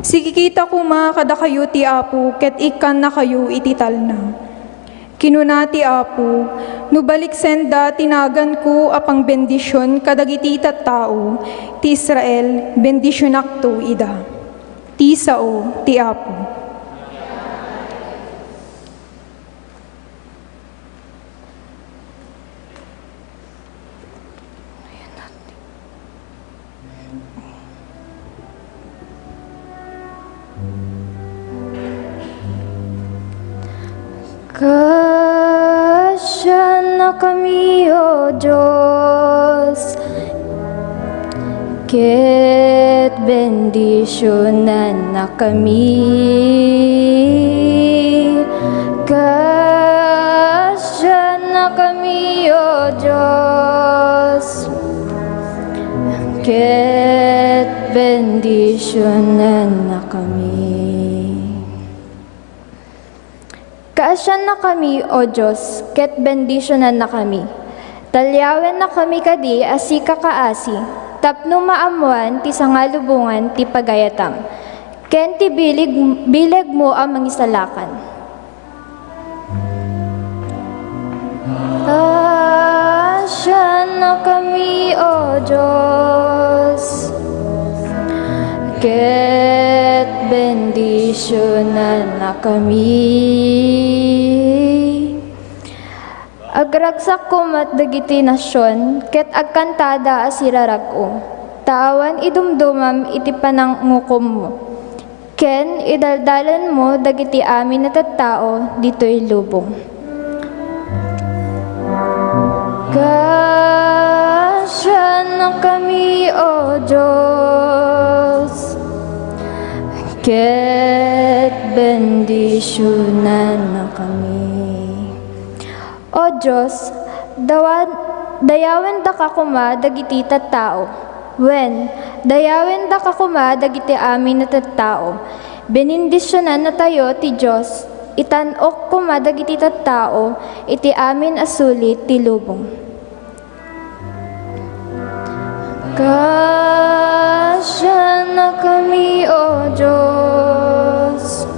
Sikikita kuma kada kayo ti Apo ket ikan na kayo itital na. Kinunati Apo, nubalik senda tinagan ko apang bendisyon kadagiti tattao, ti Israel, bendisyonak to ida. Ti sao, ti Apo. Kasya na kami, O Diyos, ket bendisyonan na kami. Kasya na kami, O Diyos, ket bendisyonan na kami. Kaasyan na kami, O Diyos, ket bendisyonan na kami. Talyawen na kami kadi asika kaasi, tapno maamuan ti sangalubungan ti pagayatam. Ken ti bileg mo ang mangisalakan. Kaasyan na kami, O Diyos, ket bendisyonan na kami. Agragsak ko mat dagiti nasyon, ket agkantada asirarag ko. Taawan idumdumam iti panangukom mo. Ken idaldalan mo dagiti amin na tattao dito'y lubong. Kaasyan na kami, O Diyos, ket bendisyonan na kami. O Diyos, dayawen da ka kuma dagiti tattao. Wen, dayawen da ka kuma dagiti amin na tattao. Benindisyonan na tayo ti Diyos, itanok kuma dagiti tattao, iti amin asulit ti lubong. Kaasyan na kami, O Diyos,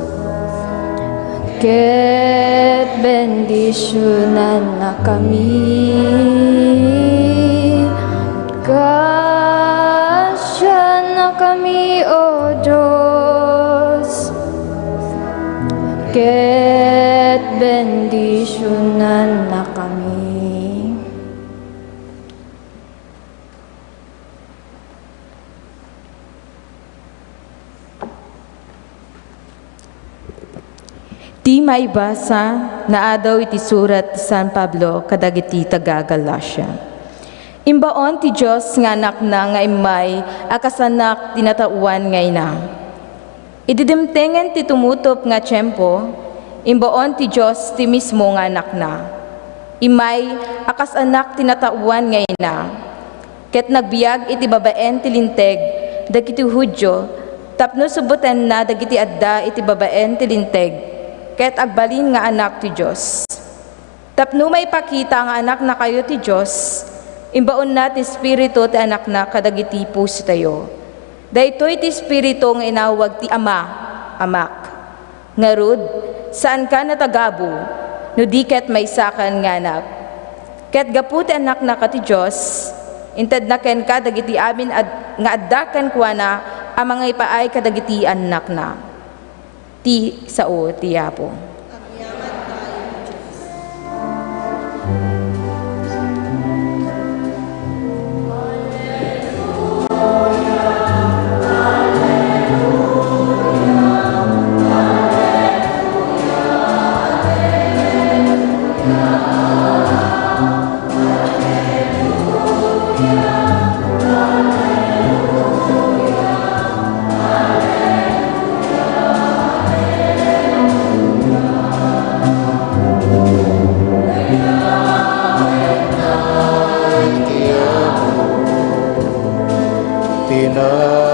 ket bendisyonan na kami. Kaasyan na kami, O Diyos, ket bendisyonan na kami. Ti maibasa na adaw iti surat ti San Pablo kadagiti taga Galacia. Imbaon ti Diyos nga anak na nga imay akasanak tinatauan ngay na. Ididimtengen ti tumutop nga tiyempo, imbaon ti Diyos ti mismo nga anak na. Imay akasanak tinatauan ngay na. Ket nagbiag iti babaen ti linteg dagiti Hudyo, tapno subuten na dagiti adda iti babaen ti linteg. Ket agbalin nga anak ti Diyos. Tapno may pakita nga anak na kayo ti Diyos, imbaon na ti Espiritu ti anak na kadagiti puso tayo. Daytoy ti Espiritu nga inawag ti Ama, Amak. Ngarud, saan ka natagabo, no di ket may sakan nga anak. Ket gapu ti anak na ka ti Diyos, inted na ken ka dagiti amin nga addakan kwa na amang ipaay kadagiti anak na. Ti sao ti Apo.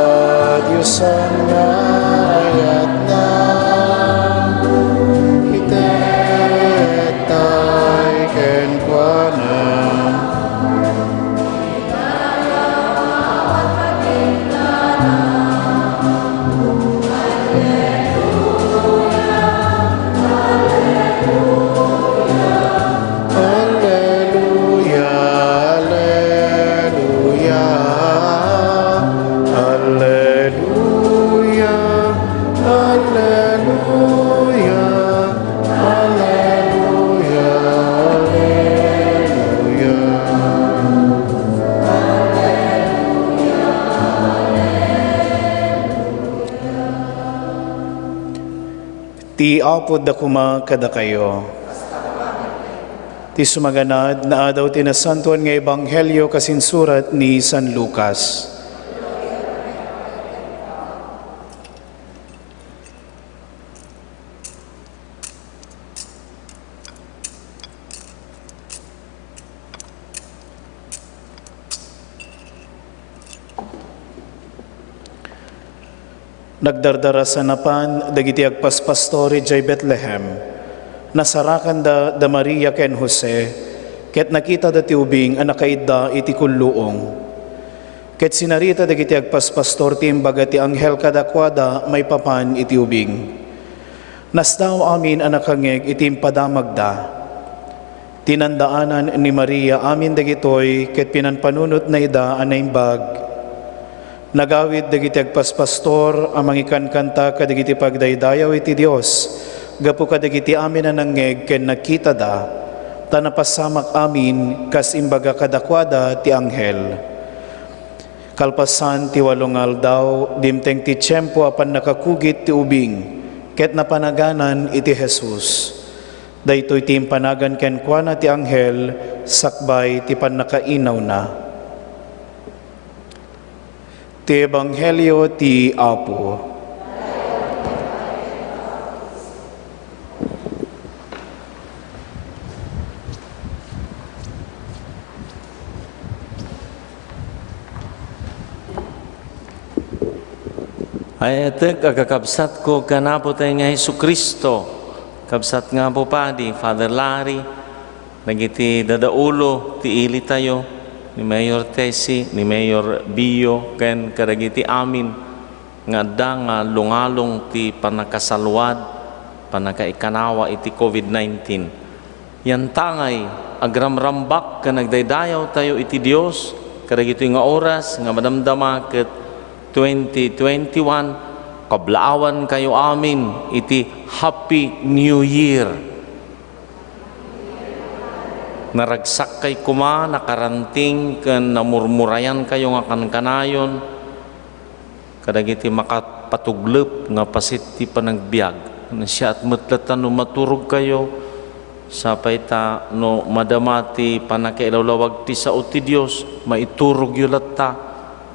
Tinadyosan na ayat na itetay kenkwana Alleluia, Alleluia, Alleluia, Alleluia, Alleluia, Alleluia. Ti apod da kuma kada kayo. Ti sumaganad na adaw tinasantuan nga Ebanghelyo kasinsurat ni San Lucas. Nagdardara sa napan, dagiti agpaspastori jay Bethlehem, nasarakan da Maria ken Jose, ket nakita da ti ubing anakaidda iti kulluong. Ket sinarita dagiti agpaspastor ti imbaga ti anghel kadakwada may papan iti ubing. Nasdaw amin anakangeg iti impadamagda. Tinandaanan ni Maria amin dagitoy ket pinanpanunot na ida anaimbag. Nagawid dagiti agpaspastor amang ikankanta kadagiti pagdaydayaw iti Dios gapu kadagiti amin anangeg ken nakita da tanapasamak amin kas imbaga kadakwada ti anghel. Kalpasan ti 8 aldaw dimteng ti tiyempo apan nakakugit ti ubing ket napanaganan iti Jesus. Daytoy ti impanagan ken kuana ti anghel sakbay ti pannakainaw na. Ti Ebanghelyo ti Apo. Ay ito, kakakabsat ko kanapo tayo nga Hesu Kristo. Kabsat nga po pa di Father Larry, nagiti dadaulo, ti ili tayo, ni Mayor Tessie, ni Mayor Bio, ken kadagiti amin, nga da nga lungalong ti panakasalwad, panakaikanawa iti COVID-19. Yan tangay, agramrambak ka nagdaydayaw tayo iti Dios, kadagiti nga oras, nga madamdama ket 2021, kablaawan kayo amin iti Happy New Year. Naragsak kay kuma, nakaranting, ken namurmurayan kayo nga kankanayon, kadagiti makapatuglep nga pasit ti panagbiag. Siya at matlatan no maturog kayo, sapay ta no madamati panakailawlawag ti sao ti Dios, maiturog yulat ta,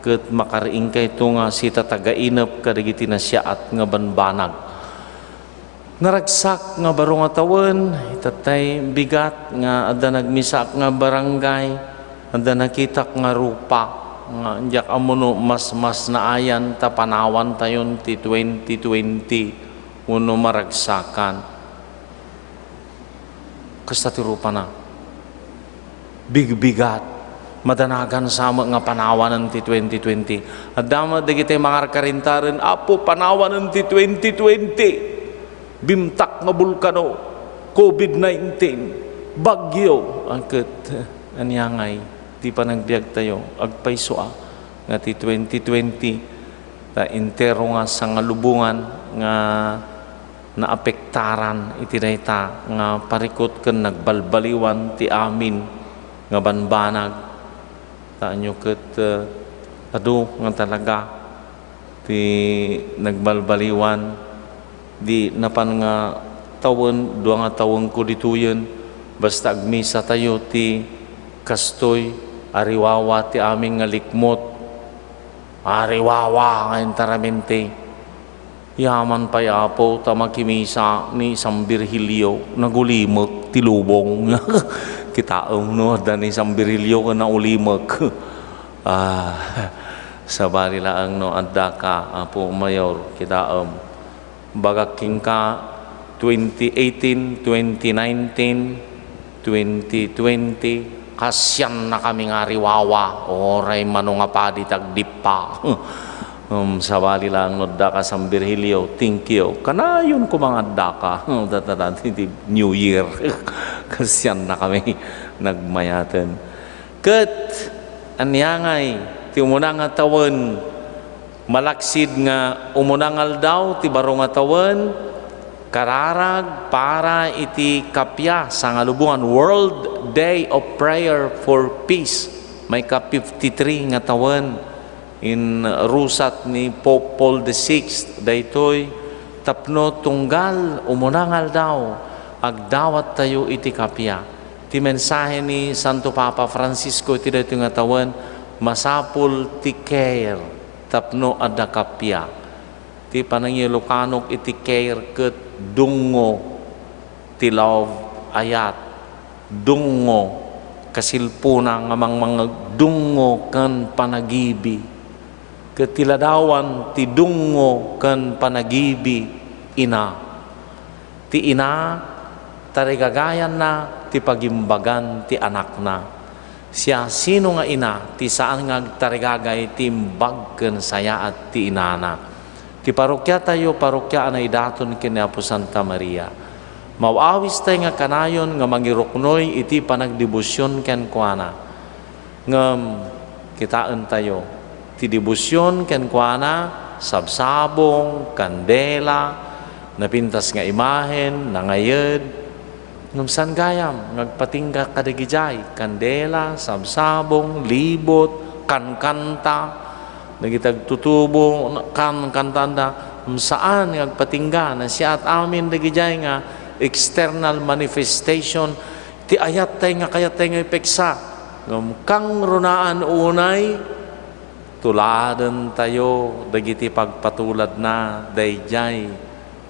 ket makariing kay ito nga si tatagainap kadagiti na siya at nga banbanag. Naragsak nga baro nga tawen, itatay bigat nga ada nagmisak nga barangay, ada nakitak nga rupa, nga njak amuno mas na ayan tapanawan tayon ti 2020 uno maragsakan. Kasta ti rupa na. Bigbigat. Madanagan sama nga panawanan ti 2020. At dama dagiti mga karintaran, apo panawanan ti 2020. Bimtak nga bulkano, COVID-19, bagyo. Angkat, anyangay, ti panagbiag tayo, agpaysua, nga ti 2020, ta intero nga sa nga lubungan, nga naapektaran, iti dayta, nga parikot ken nagbalbaliwan ti amin, nga banbanag, taanyo ket adu nga talaga ti nagbalbaliwan di napan nga tawon dua nga tawon ko dituyen basta agmisa tayo ti kastoy ariwawa ti aming nga likmot ariwawa nga enteramente yaman pa yapo tamakimisa ni San Virgilio nagulimok ti lubong kitaong no dani San Virgilio ka na ulimag sa bali laang no adda ka apo mayor kitaom bagaking ka 2018 2019 2020 kasyan na kami nga riwawa oray mano nga padi tagdipa sa bali laang no adda ka San Virgilio thank you kanayon ko mga adda ka New Year kasyan na kami nagmayaten. Ket anyangay ti umunang nga tawen malaksid nga umunang aldaw ti baro nga tawen kararag para iti kapya sa nga lubungan World Day of Prayer for Peace. May ka 53 nga tawen in rusat ni Pope Paul VI daytoy tapno tunggal umunang aldaw agdawat tayo iti kapya. Ti mensahe ni Santo Papa Francisco iti daytoy nga tawen masapul ti care tapno adda kapya. Ti panangilukanok iti care ket dungo ti love ayat dungo kasilpuna nga mga dungo kan panagibi ketiladawan ti dungo ken panagibi ina. Ti ina tarigagayan na ti pagimbagan ti anak na. Siya sino nga ina ti saan nga tarigagay ti imbag ken saya at ti inana. Ti parokya tayo, parokya anay daton ken Apo Santa Maria. Mawawis tayo nga kanayon nga mangiruknoy iti panagdebosyon ken kuana. Ngem kitaan tayo ti debosyon ken kuana sabsabong, kandela, napintas nga imahen, nangayed, ngem san gayam ngagpatingga kadagijay, kandela, sabsabong, libot, kankanta, nagitag tutubo kantanda saan ngagpatingga na siya at amin dagijay nga external manifestation ti ayat tay nga kayat tay nga ipeksa ngem kang runaan unay tuladen tayo dagiti pagpatulad na dayjay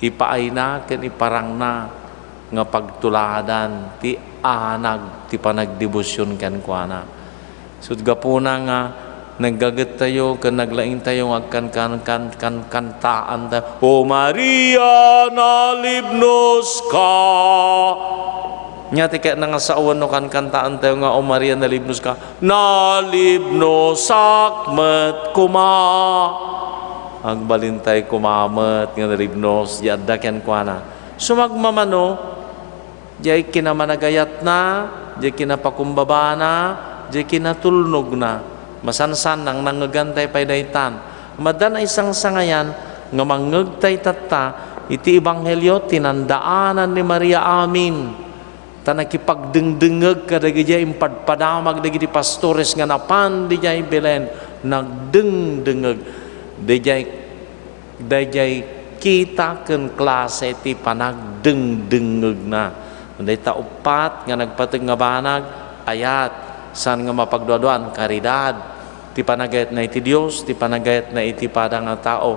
ipaay na ken iparang na nga pagtuladan ti anag ti panagdebosyon ken kuana sudgapuna nga naggaget tayo ken naglaing tayo kantaan ta O Maria nalibnos ka nya ti ket nga sawan no kantaan tayo nga O Maria nalibnos ka nalibnos sakmet kuma agbalintay kumamet nga nalibnos yadda ken kuana sumagmamano jay kinamanagayat na jay kinapakumbaba na jay kinatulnog na masansan nang nangagantay pay daytan. Madan ay isang sangayan nga mangagtay tatta iti ebanghelyo tinandaanan ni Maria amin. Ta nakipagdengdengeg kadagiti impadpadamag dagiti pastores nga napan dijay Belen nagdengdengeg dayjay kita ken klase ti panagdengdengeg na. Dayta upat nga nagpateg nga banag ayat san nga mapagduaduan karidad ti panagayat na iti Dios, ti panagayat na iti padang nga tao.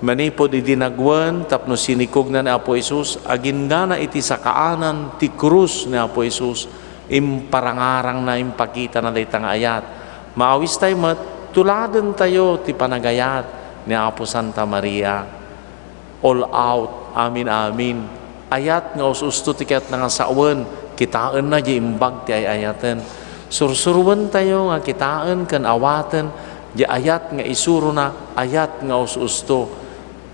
Manipod idinagwan, tapno sinikog na ni Apo Isus, agin nga na iti sakaanan, ti krus ni Apo Isus, imparangarang na impakita na daytang ayat. Maawis tayo mat, tuladen tayo ti panagayat ni Apo Santa Maria. All out, amin amin. Ayat nga ususto ti ket nga sawen, kitaan na di imbag ti ayaten. Sursuruan tayo nga kitaan kan awaten di ayat nga isuro na ayat nga ususto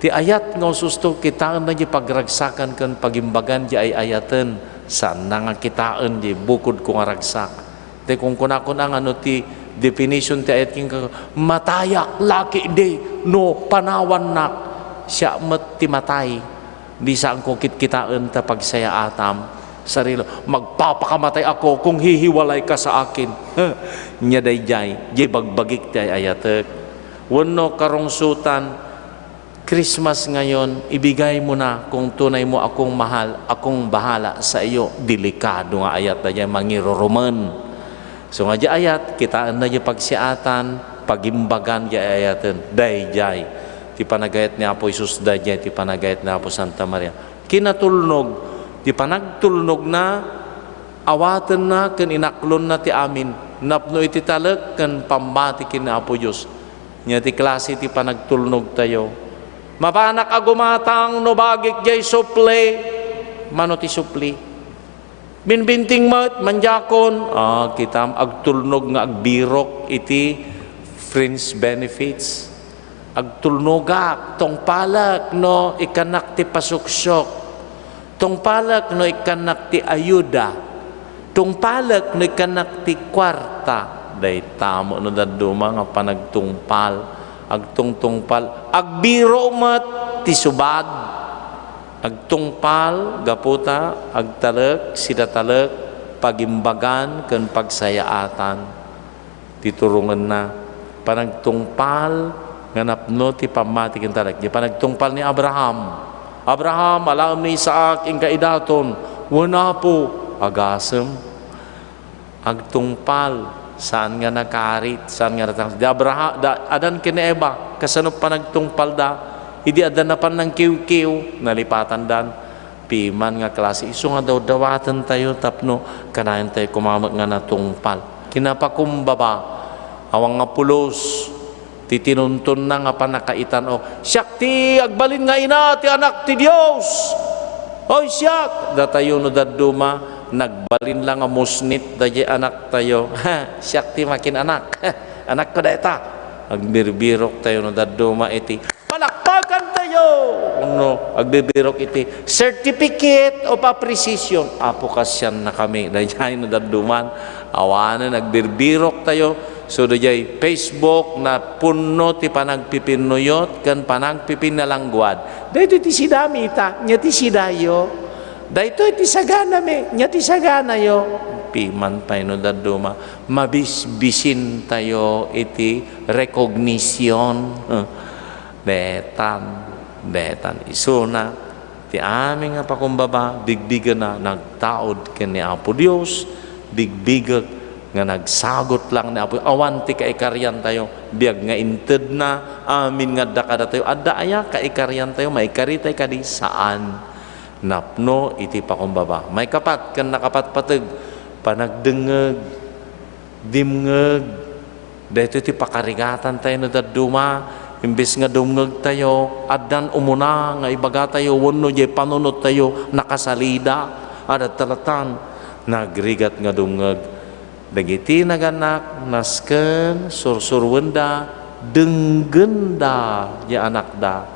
ti ayat nga ususto kitaan na di pagragsakan kan pagimbagan di ayaten saan na nga kitaan di bukod ko nga ragsak ti kung kunakon ang ano ti definition ti ayat king matayak laki di no panawan nak siya met ti matay di saan ko kitaan ta pagsaya atam sarilo magpapakamatay ako kung hihiwalay ka sa akin nya dayjay di bagbagik ti ayatek wenno karungsutan Christmas ngayon ibigay mo na kung tunay mo akong mahal akong bahala sa iyo delikado nga ayat dayjay mangirurumen so nga di ayat kitaan na di pagsiatan pagimbagan di ayaten dayjay ti panagayat ni Apo Isus dayjay ti panagayat ni Apo Santa Maria kinatulnog di panagtulnog na awaten na ken inaklon na ti amin napno iti talek ken pambati ken Apo Dios nya ti klase ti panagtulnog tayo mapanak agumatang no bagik jay suple mano ti supli binbinting mat manjakon kita agtulnog nga agbirok iti fringe benefits agtulnogak tong palak no ikanak ti pasuksok tong palak no ikanak ti ayuda, tong palak no ikanak ti kwarta, day tamo no daduma nga panagtungpal, agtungtungpal, agbiro mat ti subad, agtungpal, gaputa, agtalek, sidatalek, pagimbagan, ken pagsayaatan, titurungan na, panagtungpal, nganapno ti pamati ken talek, di panagtungpal ni Abraham, alam ni Isaac ing kaidaton wala po agasem agtungpal saan nga nakarit saan nga natang di Abraham adan kini Eva kasano pa nagtungpal da idi adan na pan ng kiw-kiw nalipatan dan piman nga klase iso nga daw dawatan tayo tapno kanayan tayo kumamag nga natungpal kinapakumbaba awang nga pulos ti tinuntun na nga panakaitan o, siyak ti agbalin nga ina, ti anak ti Dios. Oy siyak, datayo no daduma, nagbalin lang nga musnit, dahi anak tayo. Ha, siyak ti makin anak. Anak ko da ita. Agbirbirok tayo no daduma iti. Palakpakan tayo! No, agbibirok iti. Certificate of appreciation. Apo kasyan na kami. Dahi no daduman. Awanan, nagbirbirok tayo. So dayay Facebook na puno ti panagpipinuyot kan panagpipinalangguad. Dahito ti sidami ita, nya ti sidayo. Dahito ti sagana me, nya ti sagana yo. Piman pa ino daduma, mabisbisin tayo iti recognition. Betan, isuna, ti aming nga pakumbaba, bigbigan na nagtaod ken ni Apo Dios, bigbigan nga nagsagot lang ni Apo, awan ti kaikaryan tayo, biag nga inted na, amin nga dakada tayo, adda aya kaikaryan tayo, maikari tayo kadi saan, napno iti pakumbaba. May kapat, kan nakapat patag, panagdengeg, dimngeg, dahito iti pakarigatan tayo na daduma, imbes nga dumngeg tayo, addan umuna, nga ibaga tayo, wano jay panunot tayo, nakasalida, adat talatan, nagrigat nga dumngeg, dagiti naganak, nasken, sursurwenda, denggenda, ya anak da.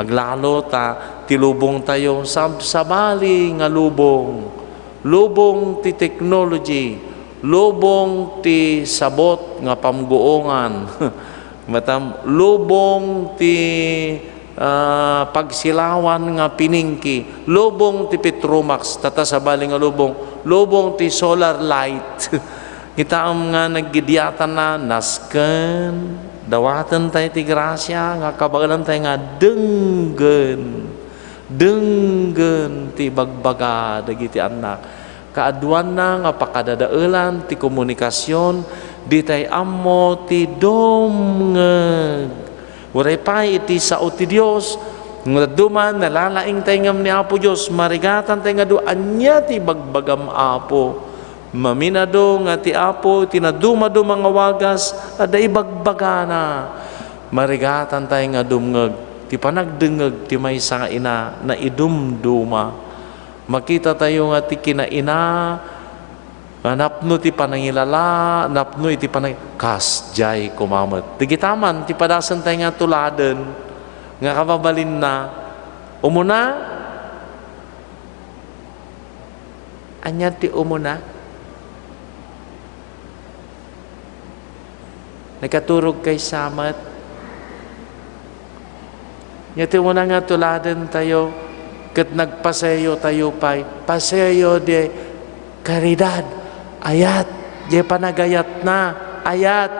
Aglalo ta, tilubong tayo, sabali nga lubong. Lubong ti technology, lubong ti sabot nga pamguongan, matam, lubong ti pagsilawan nga piningki, lubong ti Petromax, tata sabali nga lubong ti solar light. Kita nga naggidyatan na nasken, dawatan tayo ti grasya, nga kabagalan tayo nga denggen ti bagbaga dagiti anak. Kaaduan na nga pakadadaelan ti komunikasyon, di tayo ammo ti domngeg. Uray pa iti sao ti Dios, nga duman nalalaing tayo ngam ni Apo Dios, marigatan tayo nga doan niya ti bagbagam Apo. Maminado nga ti Apo, tinadumado mga wagas, ada ibagbaga na. Marigatan tayo nga dumngeg, ti panagdengeg, ti may nga ina, na idumduma. Makita tayo nga ti kinaina, napno ti panangilala, napno iti kasjay kumamat. Digitaman, ti padasan tayo nga tuladen, nga kababalin na, umuna, anya ti umuna, nagkaturog kay samat. Ngati mo na nga tuladen tayo, kat nagpaseyo tayo pa'y, paseyo de karidad, ayat, de panagayat na, ayat.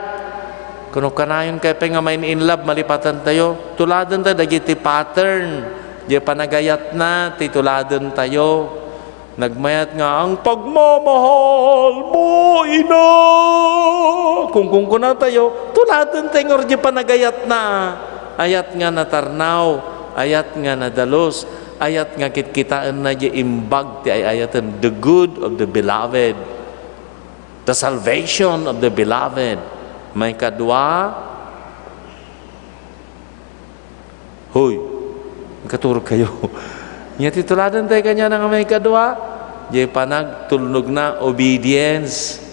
Kuno kanayon kay pa nga may in love, malipatan tayo, tuladen tayo, dagiti pattern, de panagayat na, tituladen tayo. Nagmayat nga, ang pagmamahal mo, ina. Kung na tayo, tuladan tayo nga panagayat na. Ayat nga natarnaw, ayat nga nadalos, ayat nga kitkitaan na di imbag ti ayatan, the good of the beloved, the salvation of the beloved. May kadwa, hoy, katurog kayo. Nya tituladan tayo kanya nga may kadwa, di panagtulnog na obedience.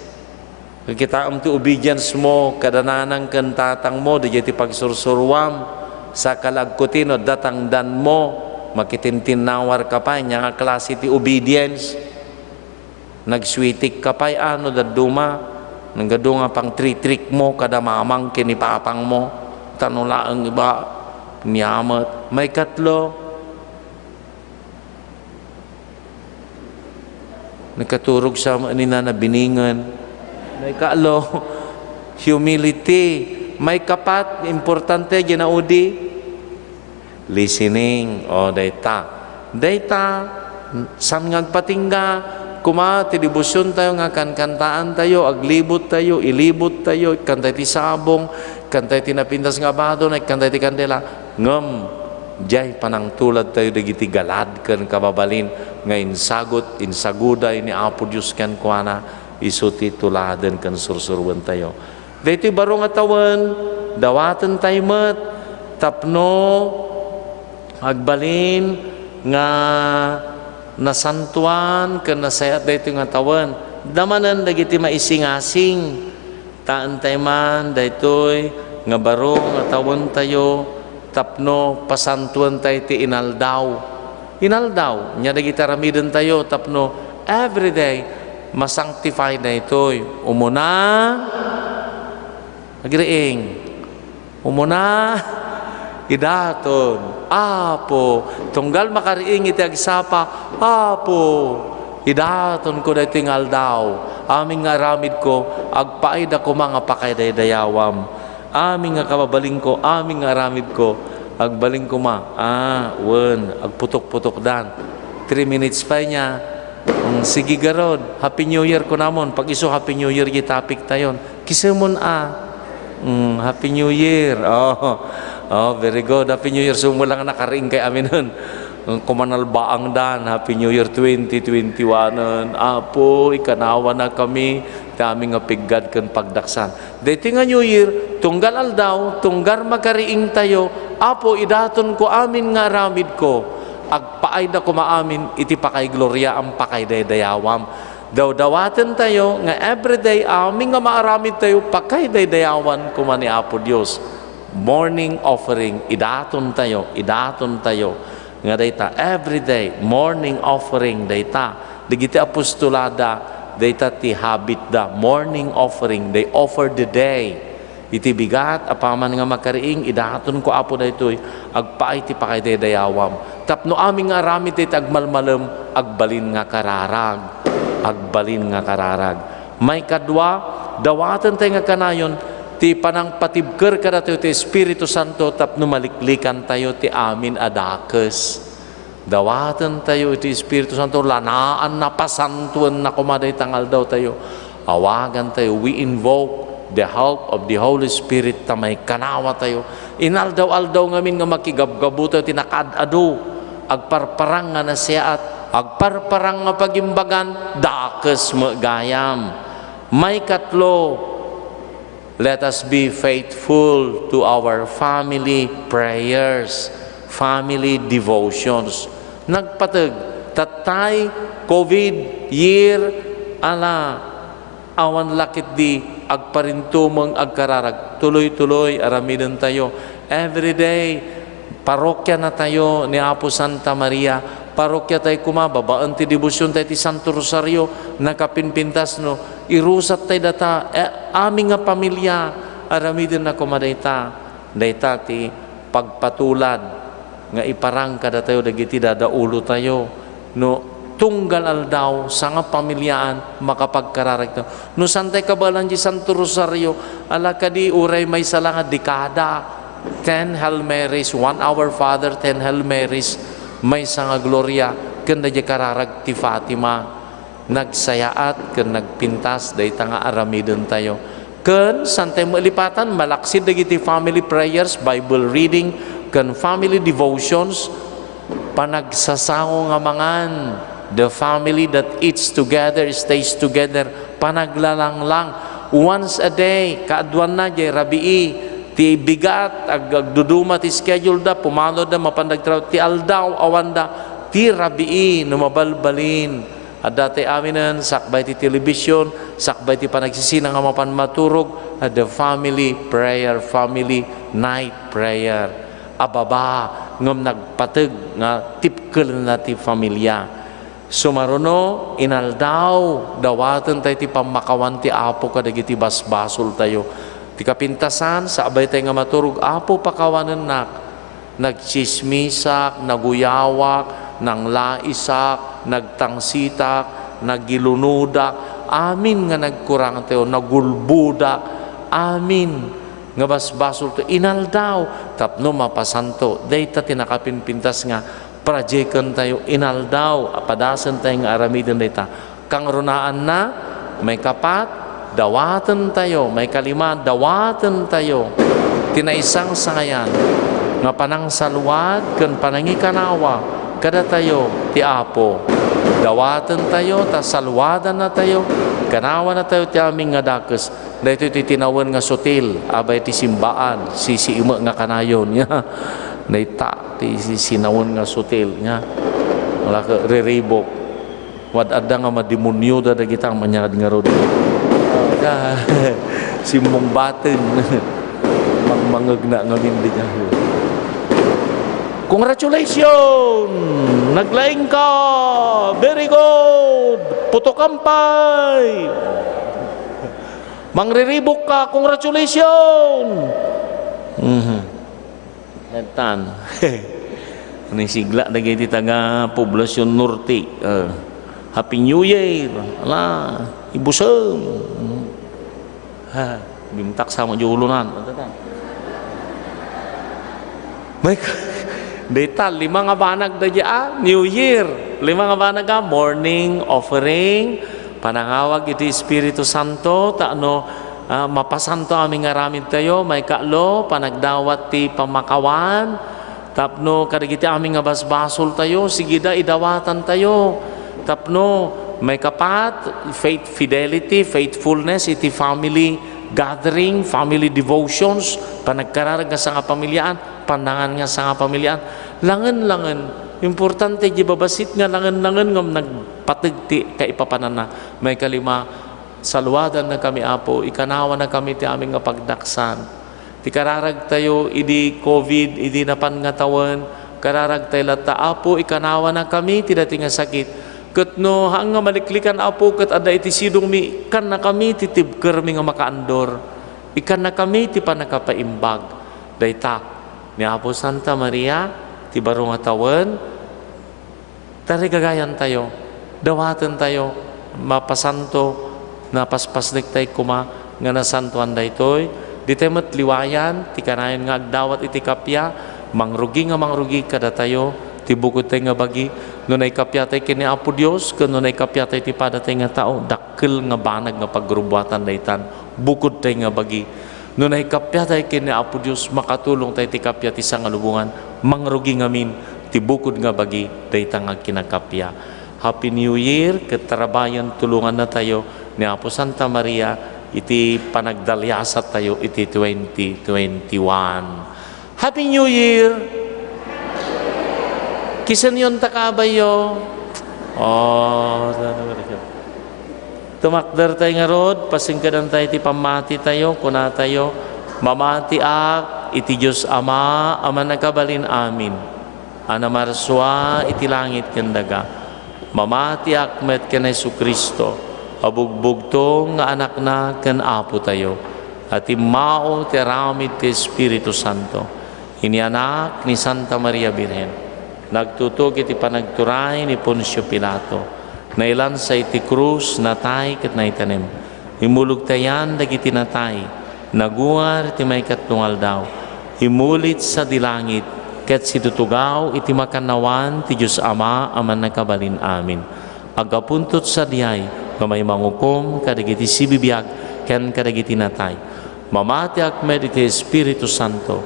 Kita ti obedience mo, kadananang kantatang mo, di ti pagsursurwam, sa kalagkutin o datangdan mo, makitintinawar ka pa, nya nga klase ti obedience. Nagswitik ka pa, ano daduma, nanggado nga pang trik mo, kada mamang kinipapang mo, tanulaang iba, niyamat. May katlo, nagkaturog sa manina na biningan. May kaalo, humility. May kapat, importante, ginaudi. Listening. O, dayta. Dayta, san ngagpatingga, kuma, tidibusyon tayo, nga kantaan tayo, aglibot tayo, ilibot tayo, kantay ti sabong, kantay ti napindas nga bado, kantay ti kandela. Ngam, jay panang tulad tayo dagiti galad kan kababalin nga insaguda ini Apo Dios kan kuana isu ti tuladen kan sursurwen tayo. Daytoy baro nga tawen dawatan tayo met, tapno, agbalin, nga nasantuan, ka nasayat dito nga tawan. Damanan, dagiti maisingasing, taan tayo man, daytoy, nga baro, nga tawan tayo, tapno, pasantuan tayo ti inaldaw. Inaldaw, nya dagiti ramiden tayo, tapno, everyday, masanctify na ito'y. Umuna, agriing, umuna, idaton, apo, tunggal makariing iti agsapa, apo, idaton ko na tingal daw, aming nga aramid ko, agpaay da ko mga pakaydayawam, aming nga kababaling ko, aming nga aramid ko, agbaling ko agputok-putok dan, 3 minutes pa niya, sige garod, Happy New Year ko namon, pag iso Happy New Year gitapik tayon, kisimon Happy New Year, very good, Happy New Year, sumulang nakaring kay amin nun, kumanalbaang dan, Happy New Year 2021, apo, ikanawa na kami, kami nga piggad kan pagdaksan. Dito nga New Year, tunggal aldaw, tunggar makariing tayo, apo, idaton ko amin nga aramid ko, agpaay na kumaamin, iti pakay gloria ang pakay daydayawam. Daw-dawaten tayo, nga everyday, amin nga maaramid tayo, pakay daydayawan kumani Apo Diyos. Morning offering, idaton tayo, nga dayta, everyday, morning offering, dayta, digiti apostolada, dayta ti habit da, morning offering, they offer the day, iti bigat, apaman nga makariing, idaton ko apo na ito'y, agpaay ti pakay dayawam, tapno aming nga aramid dayta agmalmalem, agbalin nga kararag, may kadwa, dawatan tayo nga kanayon, ti panang patibker ka na tayo ti Espiritu Santo, tapno maliklikan tayo ti amin adakes. Dawatan tayo iti Espiritu Santo, lanaan na pasantuan na kumaday tangal daw tayo. Awagan tayo, we invoke the help of the Holy Spirit, tamay kanawa tayo. Inaldaw-aldaw ngamin nga makigabgabu tayo, tinakadado, agparparang nga nasiyaat, agparparang nga pagimbagan, dakes magayam. May katlo, let us be faithful to our family prayers, family devotions. Nagpatag, tatay, COVID, year, awan lakit di, agparintumang agkararag, tuloy-tuloy, aramidan tayo. Everyday, parokya na tayo ni Apo Santa Maria, parokya tayo kumababaan ti debosyon tayo ti Santo Rosario, nakapinpintas no, irusat tayo data, aming nga pamilya, aramidan na kumadayta, dayta ti pagpatulad, nga iparang kada tayo dagiti dadaulo tayo no tunggal aldaw sa nga pamilyaan makapagkararag tayo no santay kabalan di Santo Rosario ala kadi uray may sala nga dekada 10 Hail Marys, 1 Our Father, 10 Hail Marys, may sanga gloria kanda di kararag ti Fatima nagsayaat ken nagpintas dayta nga aramiden tayo ken santay malipatan malaksid dagiti family prayers, Bible reading ken family devotions, panagsasaw nga mangan, the family that eats together, stays together, panaglalanglang, once a day, kaadwan na, jay rabii, ti bigat, agduduma ti schedule da, pumalo da, mapandagtraw, ti aldaw, awanda, ti rabii, numabalbalin, at dati aminan, sakbay ti television, sakbay ti panagsisina nga mapan maturog, at the family prayer, family night prayer, ababa ngam nagpateg nga tipkel na ti familia. Sumaruno inaldaw dawatan tayo ti pamakawan ti Apo kadagiti basbasol tayo. Ti kapintasan sa abay tayo nga maturog Apo pakawanan nak nagchismisak, naguyawak, nanglaisak, nagtangsitak, nagilunudak, amin nga nagkurang tayo, nagulbudak, amin nga basbasol to inaldaw tapno mapasanto dayta tinakapinpintas nga prajekan tayo inaldaw apadasan tayo nga aramiden dayta kang runaan na may kapat dawatan tayo may kalima dawatan tayo tinaisang sangayan nga panang salwad ken panangikanawa kada tayo ti Apo dawatan tayo ta salwadan na tayo Ikanawa na tayo ti aming nga dakes. Dahito ti tinawan nga sotil, abay ti simbaan, sisiima nga kanayon niya. Naita ti sinawan nga sotil niya. Wala ka riribok. Wadada nga madimonyo da kitang manyad nga rod. Simbong batin. Mangmangag na nga hindi niya. Congratulations! Naglaing ka! Very good! Putokampay! Mangriribok ka! Congratulations! Nantan. Sigla na giti taga Poblasyon Norte. Happy New Year! Ala, ibusam! Bimtak sama julunan. Data, 5 nga banag da dyan, New Year. 5 nga banag ka, morning offering, panangawag iti Espiritu Santo, mapasanto aming aramid tayo, may kaalo, panagdawat ti pamakawan, tapno, kadagiti aming nga basbasol tayo, sige da, idawatan tayo, tapno, may kapat, faith, fidelity, faithfulness, iti family gathering, family devotions, panagkararag nga sa nga pamilyaan, pandangan nga sa nga pamilyaan, langan-langan, importante di babasit nga langan-langan nga nagpatigti kaipapanan na may kalima, salwadan na kami apo, ikanawa na kami ti aming nga pagdaksan, ti kararag tayo, idi COVID, idi napan nga tawan, kararag tayo lata apo, ikanawa na kami, ti dati nga sakit, ket no hang nga maliklikan apo ket ada iti sidong mi kan na kami ti tibker mi nga makaandor ikan na kami ti panakapaimbag dayta ni Apo Santa Maria ti baro nga tawen tarigagayan tayo dawatan tayo mapasanto napaspaslik tay kuma nga nasantuan daytoy di tayo matliwayan ti kanayon nga agdawat iti kapya mangrugi kada tayo ti bukod tayo nga bagi nunay kapyatay kini Apo Dios ken nunay kapyatay ti padatay nga tao dakkel nga banag nga pagrubuatan daytan bukod tayo nga bagi nunay kapyatay kini Apo Dios makatulong tayo ti kapya ti sangalubungan mangrugi ngamin ti bukod nga bagi daytan nga kinakapya. Happy New Year ket tarabayan tulungan na tayo ni Apo Santa Maria iti panagdalyasat tayo iti 2021. Happy New Year. Kisan yun takabayo. Tumakdar tayo nga rod, pasingkadan tayo ti pamati tayo, kuna tayo, mamati ak, iti Diyos Ama, Ama nagkabalin amin. Anamarswa, iti langit kendaga. Mamati ak met ken Jesu Kristo, abugbugto nga anak na ken Apo tayo. At imao ti ramid ti Espiritu Santo. Inianak ni Santa Maria Birhen. Nagtutog iti panagturay ni Poncio Pilato. Nailan sa iti krus natay ket naitanem. Himulog tayan dagiti natay. Naguar iti may katlungal daw. Himulit sa dilangit ket situtugaw iti makanawan ti Dios Ama aman nakabalin amin. Agapuntot sa diyay nga may mangukom kadagiti sibibiyag ken kadagiti natay. Mamati akmed iti Espiritu Santo.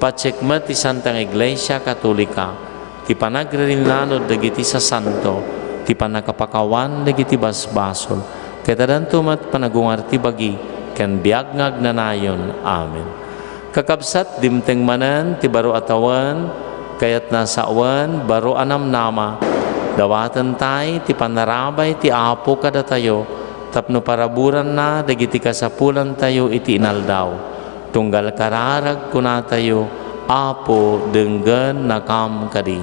Patsekmet ti Santang Iglesia Katolika. Ti panagrinanod dagiti sa santo, ti panakapakawan dagiti basbasol, ketadan tumat panagungar ti bagi, ken biag ngagnanayon. Amen. Kakabsat dimteng manen ti baro atawan, kayat nasa awan, baro anam nama, dawatan tay ti panarabay ti Apo kada tayo, tapno paraburan na dagiti kasapulan tayo iti inaldaw, tunggal kararag kuna tayo, Apo denggan nakam kadi.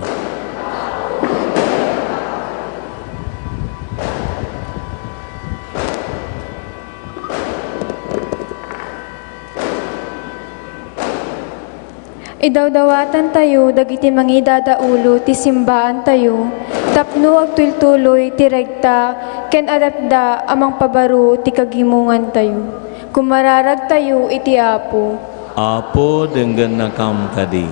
Idawdawatan tayo, dagiti mangidadaulo, ti simbaan tayo, tapno agtultuloy, ti regta, ken adapda, amang pabaro, ti kagimungan tayo. Kumararag tayo, iti Apo. Apo denggan nakam kadi.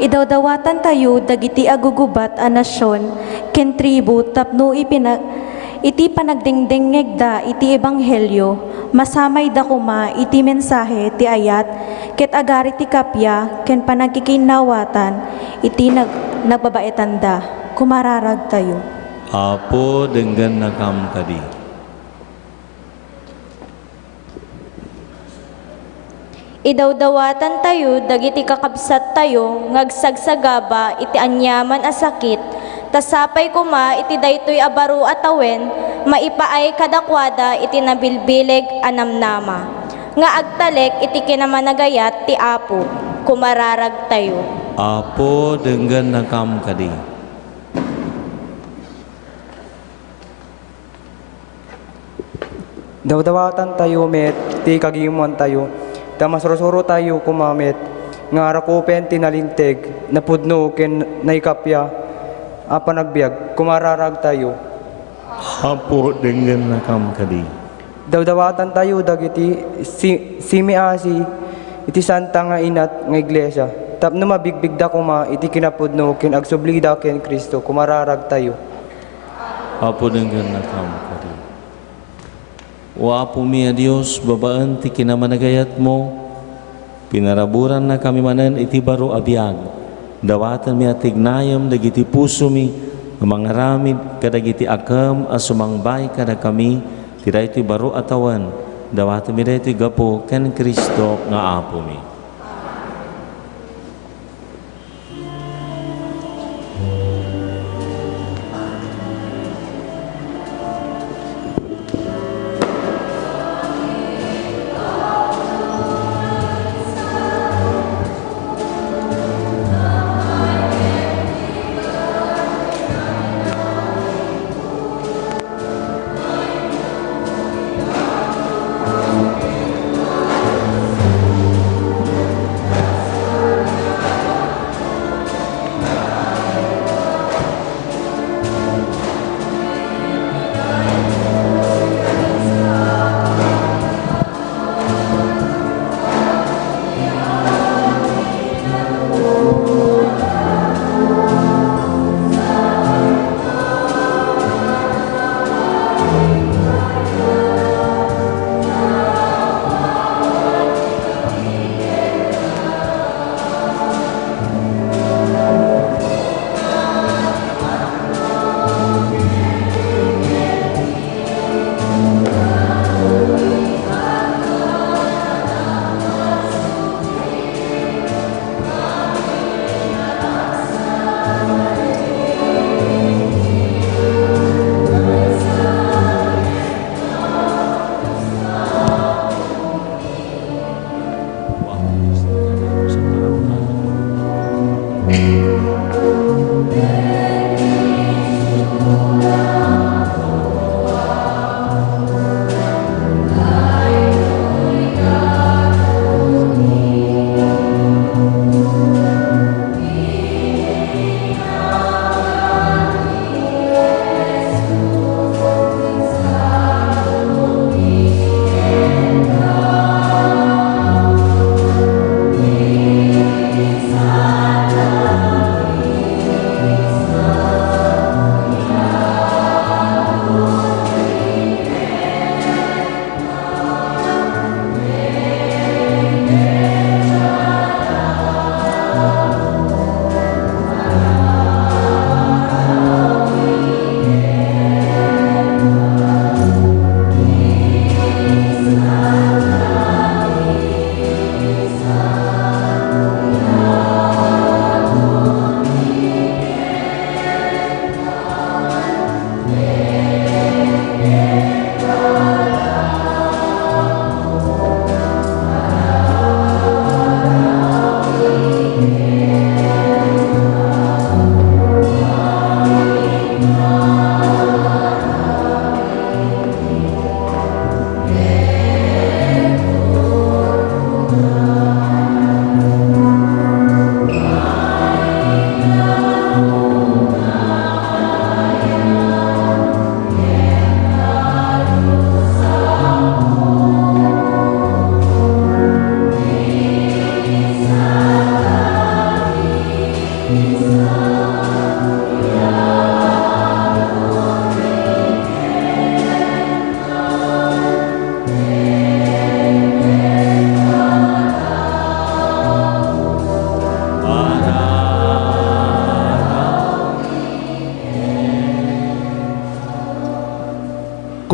Idawdawatan tayo dagiti agugubat a nasyon ken tribu tapno iti panagdingdingeg da iti ebanghelyo masamay da kuma iti mensahe ti ayat ket agari ti kapya ken panagkikinawatan iti nagbabaetan da kumararag tayo. Apo denggan nakam kadi. Idawdawatan tayo, dagiti kakabsat tayo, ngagsagsagaba, iti anyaman a sakit, tasapay kuma, iti daytoy abaro atawen, maipaay kadakwada, iti nabilbileg anamnama. Nga agtalek, iti kinamanagayat, ti Apo, kumararag tayo. Apo denggan nakam kadi. Dawdawatan tayo met, ti kagimuan tayo, tamasrosoro tayo kumamit, nga rakupen tinalinteg, napudno ken naikapya, panagbiag, kumararag tayo. Apo denggan nakam kadi. Dawdawatan tayo dagiti simiasi, iti santa nga inat nga iglesia, tapno mabigbigda kuma, iti kinapudno ken agsublida ken Kristo, kumararag tayo. Apo denggan nakam kadi. O Apo mi a Dios, babaan ti kinamanagayat mo, pinaraburan na kami manan iti baro abiyag. Dawatan mi atignayam dagiti puso mi, mga ramid kadagiti akam a sumangbay kada kami, tiray ti baro atawan, dawatan mi daytoy gapo ken Kristo nga Apo mi.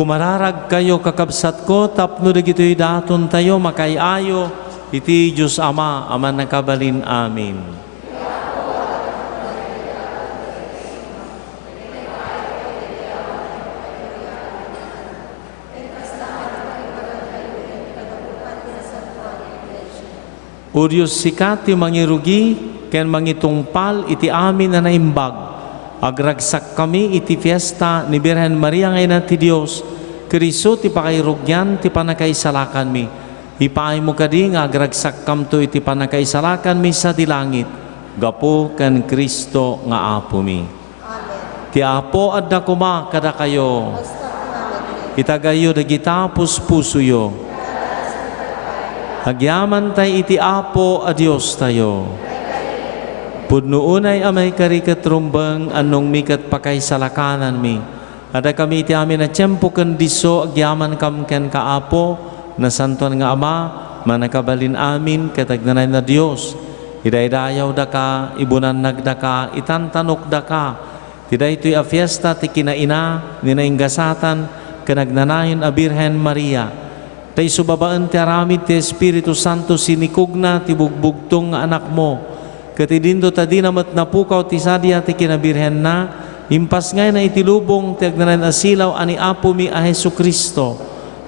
Kumararag kayo kakabsat ko, tapno dagitoy daton tayo, makayayo, iti Diyos Ama, aman nakabalin. Amin. O Diyos sikati mangirugi, ken mangitungpal iti amin na naimbag. Agragsak kami iti fiesta ni Birhen Maria ngayon ti Diyos. Kristo ti pakairugyan ti panakaisalakan mi. Ipaay mo kadi nga agragsak kam to iti panakaisalakan mi sa dilangit. Gapo ken Kristo nga apo mi. Amen. Ti apo adda kuma kada kayo. Itagayo dagita puspusuyo. Agyaman tay iti apo a Diyos tayo. Pudnoonay amay karikatrumbang anong mikat pakay salakanan mi. Ada kami iti amin na tiyempo ken diso agyaman kam ken kaapo na santuan nga Ama manakabalin amin katagdanay na Dios. Idaydayaw da ka, ibunan nagda ka, itantanok da ka. Tiday ito'y a fiesta ti kinaina, ninainggasatan, kanagnanayon a Birhen Maria. Tay subabaan ti aramid ti Espiritu Santo sinikugna ti bugbugtong nga anak mo. Katidindo ta di namat napukaw ti sadya ti kinabirhen na, impas ngay na itilubong ti agnanan asilaw ani apo mi a Hesu Kristo.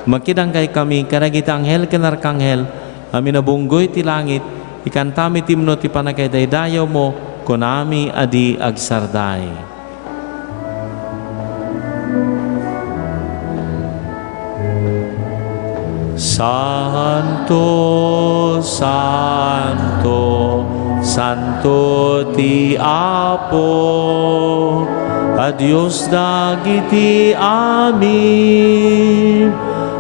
Makidang kay kami, kanagita anghel ken arkanghel, amin nabunggoy ti langit, ikantami timno ti panagkaydaydayaw mo, kunami adi agsarday. Santo, Santo, Santo ti Apo, a Dios dagiti amin,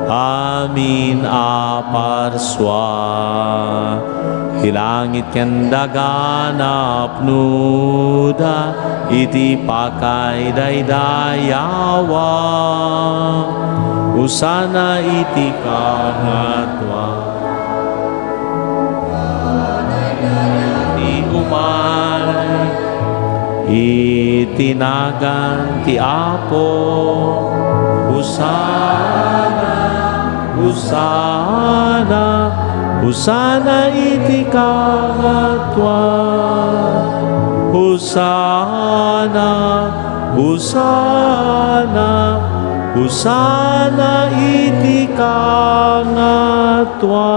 amin aparswa. Ti langit ken daganap nuda, iti pakay daydayawa. Usana iti kahatwa. Di uman itinagan ti Apo. Usana, usana, usana iti kahatwa. Usana, usana, usana iti kangatwa.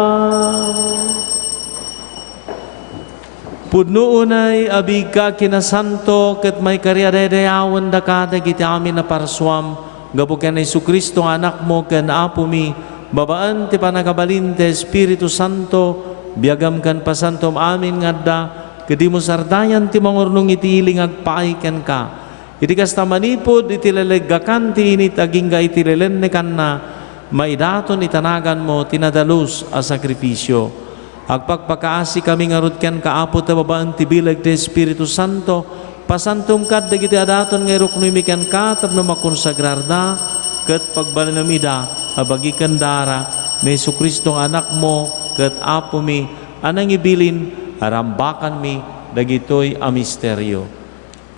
Pudno unay abig ka kinasanto ket may karyadayawan da ka dagiti amin na parswam. Gapo ken Hesu Kristo anak mo ken apo mi. Babaan ti panagabalin ti Espiritu Santo. Biagam kan pasantom amin ngadda. Kedi mo sardayan ti mangurnong iti iling agpaay ken ka. Iti kasta manipod iti lelegakan ti init agingga iti lelennekan na maidaton itanagan mo tinadalus a sakripisyo. Agpagpakaasi kami ngarud ken kaapo ta babaan ti bilag ti Espiritu Santo pasantum kad dagiti adaton nga iruknoy mi ken ka tapno makonsagrarda ket pagbalinamida abagi ken dara ni Hesu Kristo anak mo ket apo mi anang ibilin arambakan mi dagitoy a misteryo.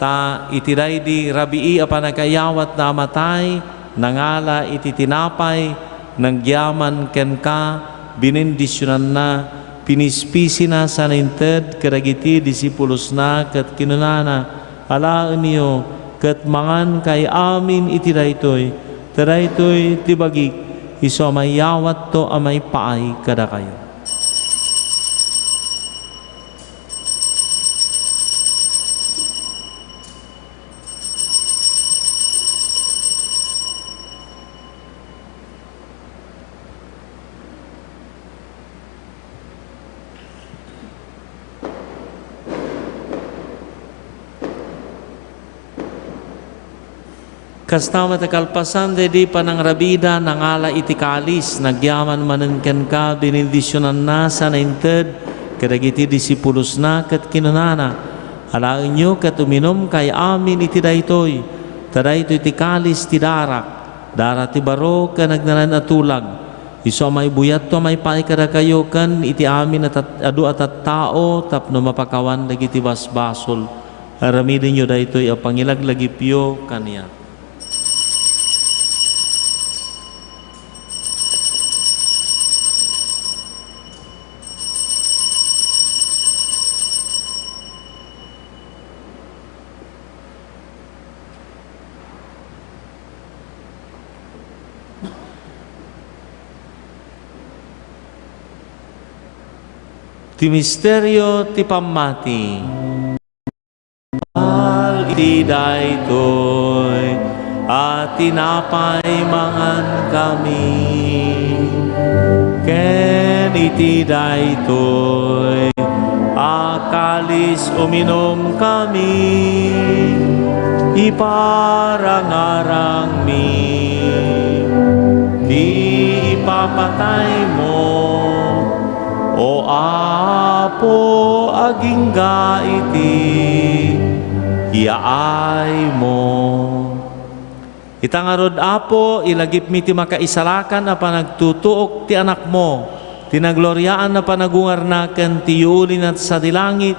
Ta itiray di rabii a panagayawat na amatay, nangala iti tinapay, nangyaman ken ka, binindisyonan na, pinispisi na sa nainted, kadagiti disipulos na, kat kinunana, alaan niyo, kat mangan kay amin iti daytoy, taraytoy tibagik, iso amayawat to amay paay kada kayo. Kastama takalpasan di panang rabida nangala iti kalis nagyaman manengken ka binindisyonan na sa nainted kadagiti disipulos na ket kinunana alaen nyo ket uminom kay amin iti daytoy tadaytoy ti kalis ti darak dara ti baro ken nagnanan atulag isu amay buyat to may paay kada kayo ken iti amin adu atat tao tapno mapakawan dagiti basbasol aramidin nyo daytoy a pangilaglagipyo kaniya. ti misteryo ti pammati. Al iti daytoy at tinapay mangan kami. Ken iti daytoy akalis uminom kami. Iparangarang mi di ipapatay mo, o Apo agingga iti iyaay mo. Itangarod Apo, ilagip mi ti makaisalakan na panagtutuok ti anak mo, tinagloryaan na panagungarnaken ti yulin at sa dilangit,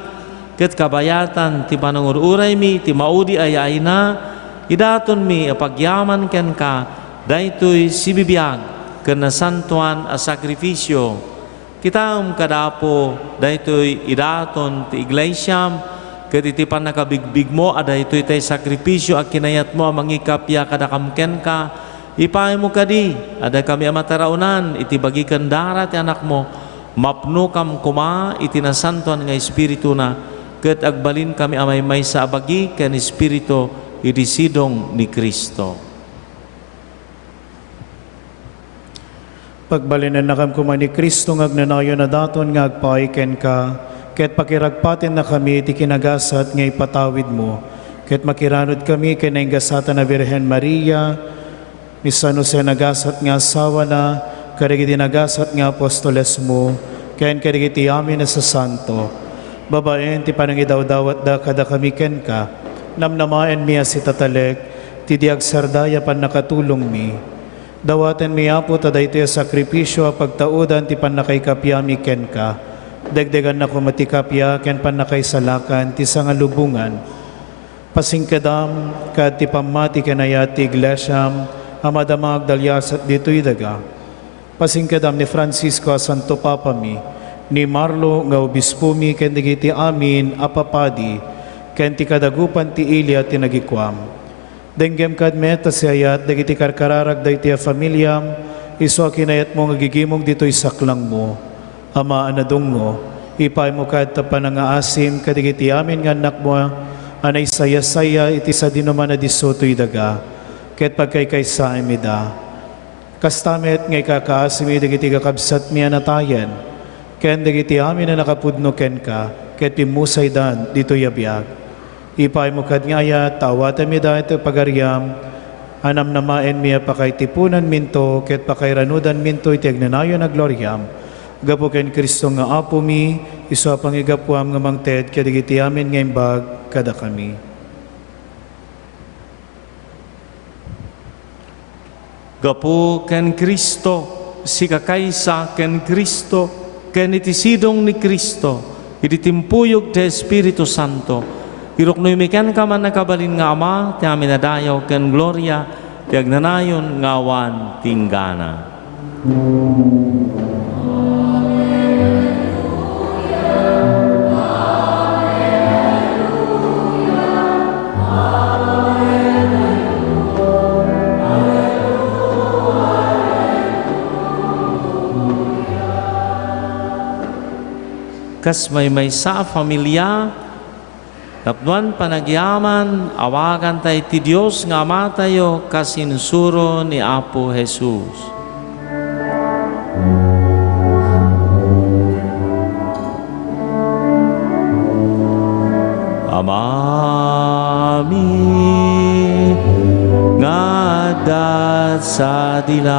ket kabayatan ti panangururay mi, ti maudi ayay na, idaton mi apagyaman ken ka, daytoy sibibiyag, ken nasantuan a sakrifisyo. Kitam kadapo, daytoy idaton ti iglesyam, ket iti panakabigbig mo, adaytoy tay sakrifisyo, a kinayat mo, mangikapya kadakamken ka, ipay mo kadi, aday kami amataraunan, iti bagikan dara ti anak mo, mapno kam kuma, iti nasantuan nga espiritu na, ket agbalin kami amay may sa abagi ken espiritu iti sidong ni Kristo. Pagbalinan na kam kuma ni Kristo ngagnanayo na daton nga agpaiken ka, ket pakiragpatin na kami iti kinagasat nga ipatawid mo, ket makiranod kami ken naingasatan na Birhen Maria, ni San Jose nagasat nga asawa na, karigiti nagasat nga apostoles mo, ken karigiti amin na sa santo, babaen ti panangidawdawat da kada kami ken ka, namnamaen miya si tatalek, ti diag sardaya pan nakatulong mi. Dawaten mi Apo taday ti sakripisyo a pagtaudan ti panakaykapyami ken ka. Dagdagan na kumatikapya ken panakaysalakan ti sangalubungan. Pasingkadam kad ti pamati kenayat ti iglesyam amadamag dalyasat dito'y daga. Pasingkadam ni Francisco a Santo Papa mi, ni Marlo nga obispo mi ken digiti amin apapadi ken ti kadagupan ti Ilya ti nagikwam. Denggem kad meta si ayat dagiti karkararag dayti a familiam iso kinayat mo nga gigimong dito'y saklang mo. Ama anadong mo, ipay mo kad tapan nga asim kadigiti amin nga anak mo anay saya-saya iti sa dinuman na disoto'y daga ket pagkaykaysa imida. Kastamet ngay kakaasimi dagiti kakabsat miya natayen ken dagiti amin na nakapudno ken ka ket pimusay dan dito yabiyag. Ipay mo kad ngaya tawatan mi da ito pagaryam anam namaen miya pakaytipunan minto ket pakayranudan minto iti agnanayo na gloryam. Gapo ken Kristo nga Apo mi iso pangigapuam nga mangted kadigiti amin nga imbag kada kami. Gapo ken Kristo, si kakaysa ken Kristo, ken iti sidong ni Kristo, iti timpuyog ti Espiritu Santo, iruknoy mi ken ka man nakabalin nga Ama, ti amin nadayaw ken gloria, ti agnanayon nga awan tinggana. Kas may sa familia, tapduan panagyaman, awagan tayo ti Diyos nga Ama tayo kasinsuro ni Apo Jesus. Amami nga dat sa dilangit,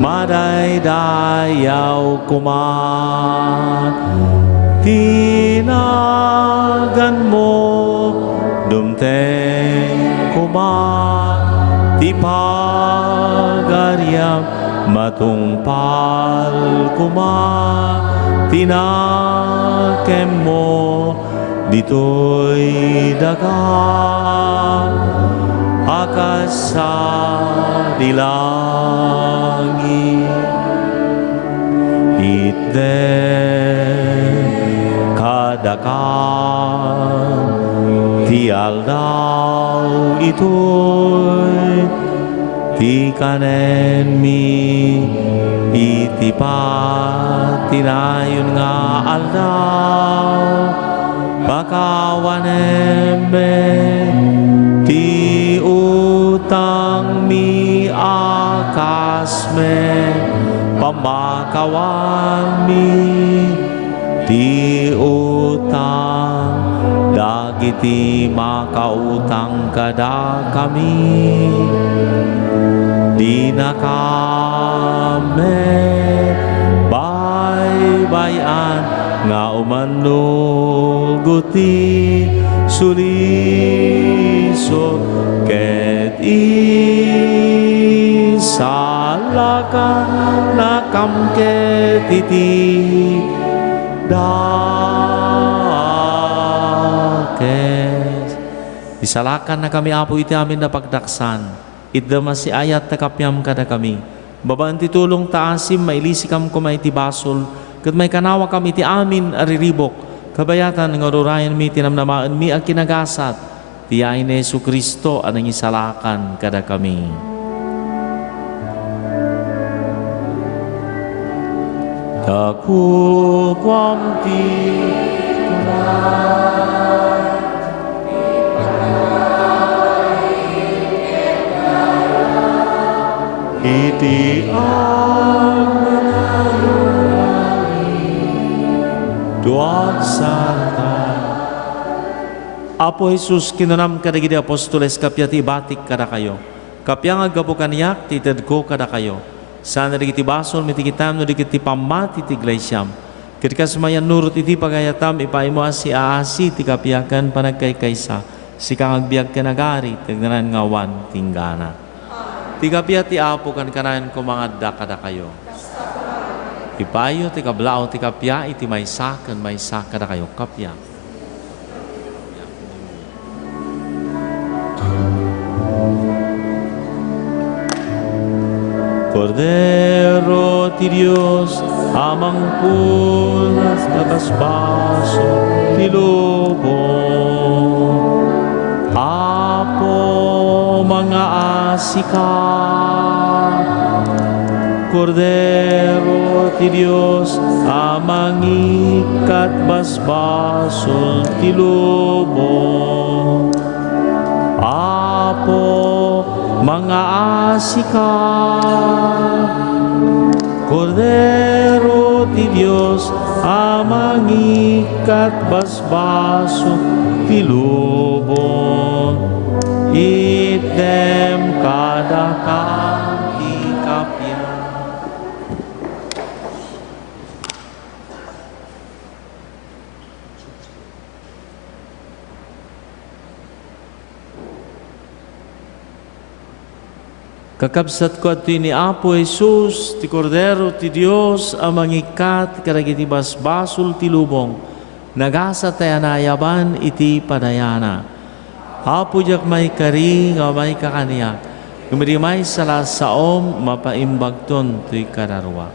madaydayaw kumat, tinagan mo, dumteng kumat, ti pagaryam, matungpal kumat, tinakem mo, dito'y daga, akas sa dilangit. Itden kadakam ti aldaw ito'y ti kanen mi iti iti tinayon nga aldaw, pakawaneme, ti utang mi akasme, pamakawan mi, ti utang, dagiti makautang kada kami, di na kami baybayan nga umanuguti suliso ket isalakan na kamket iti dakes. Isalakan na kami apo iti amin na pagdaksan. Idama si ayat na kapyam kada kami. Babaan ti tulong taasim, mailisikam ko may tibasol, kat may kanawa kami ti amin ariribok, kabayatan ng orurayan mi, tinamnamaan mi, ang kinagasat, tiyain ni Yesu Kristo, anang isalakan kada kami. Takukwam ti iti duag santa. Apo Jesus, kinunam kadagiti apostoles kapya ti batik kada kayo. Kapya nga gabukanyak ti tedko kada kayo. Sana digiti basol mitikitam no digiti pamati ti iglesyam. Kirikas mayan nurut iti pagayatam ipaimo asi aasi ti kapyakan panagkaykaysa. Sikang agbiag kanagari tignanan ngawan tinggana. Tigapya ti apo kan kanayan ko mga dakada kayo. Ipayo ti kablao ti kapya iti may sakada kayo kapya. Cordero ti Dios, amang pulas na basbaso ti lubong. Apo mga asika, Cordero ti Dios, amang ikat basbasol ti lubong. Apo mga asika, Cordero ti Dios, amang ikat basbasol ti lubong. Item kada kami kapya. Kakabsat ko at ni Apo Jesus, ti Cordero ti Dios, amang ikat karagiti basbasul ti lubong, nagasa tayo nayaban iti padayana. Apo jak may kari, nga may kakaniya, kumirimay sa saom, mapaimbagton tuy kararwa.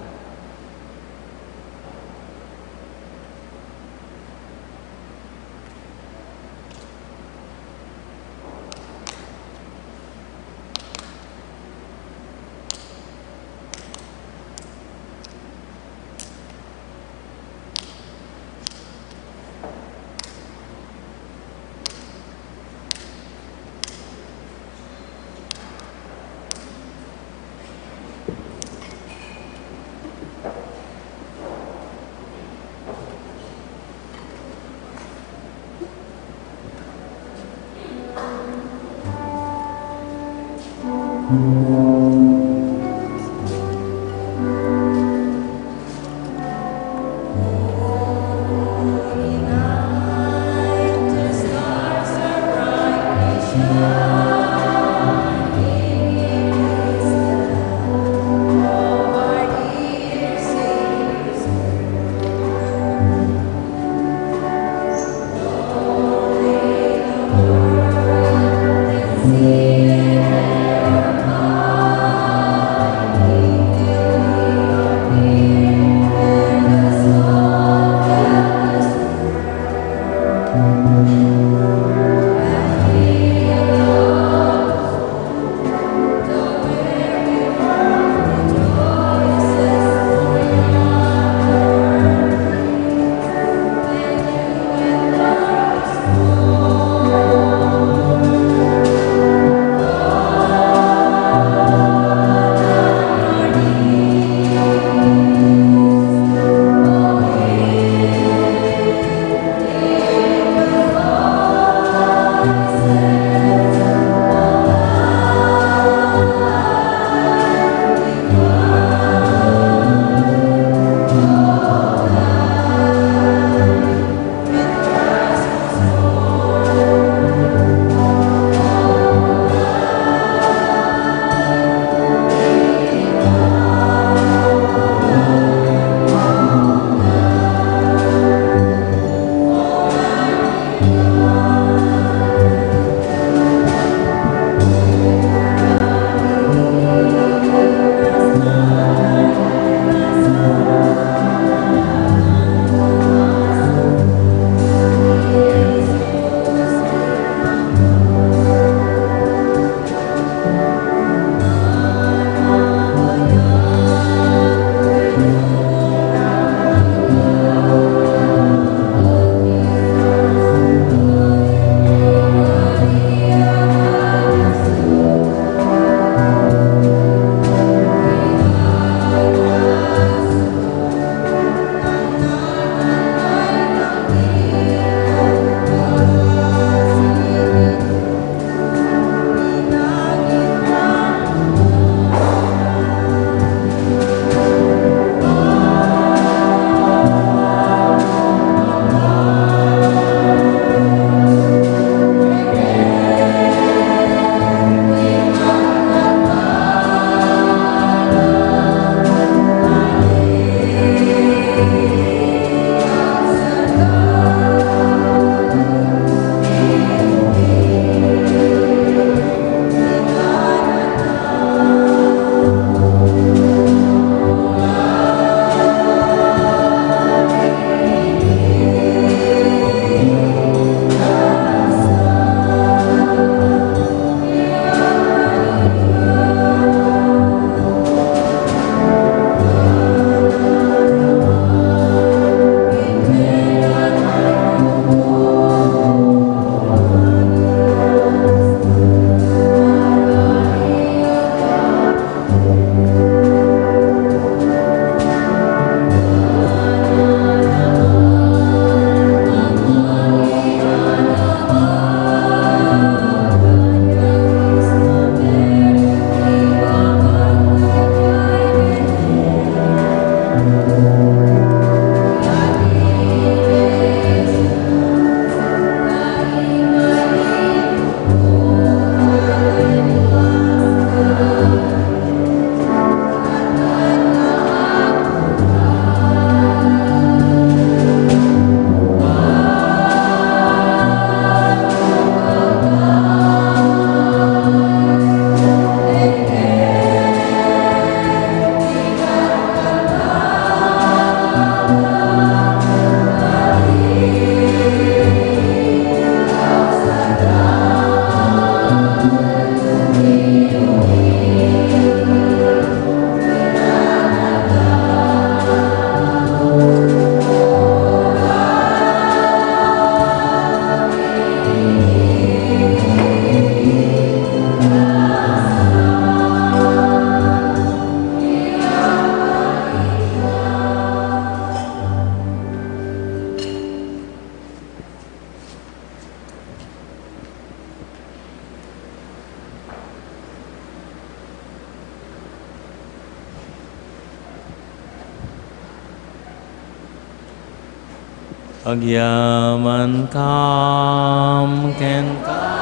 Agyaman kam ken ka.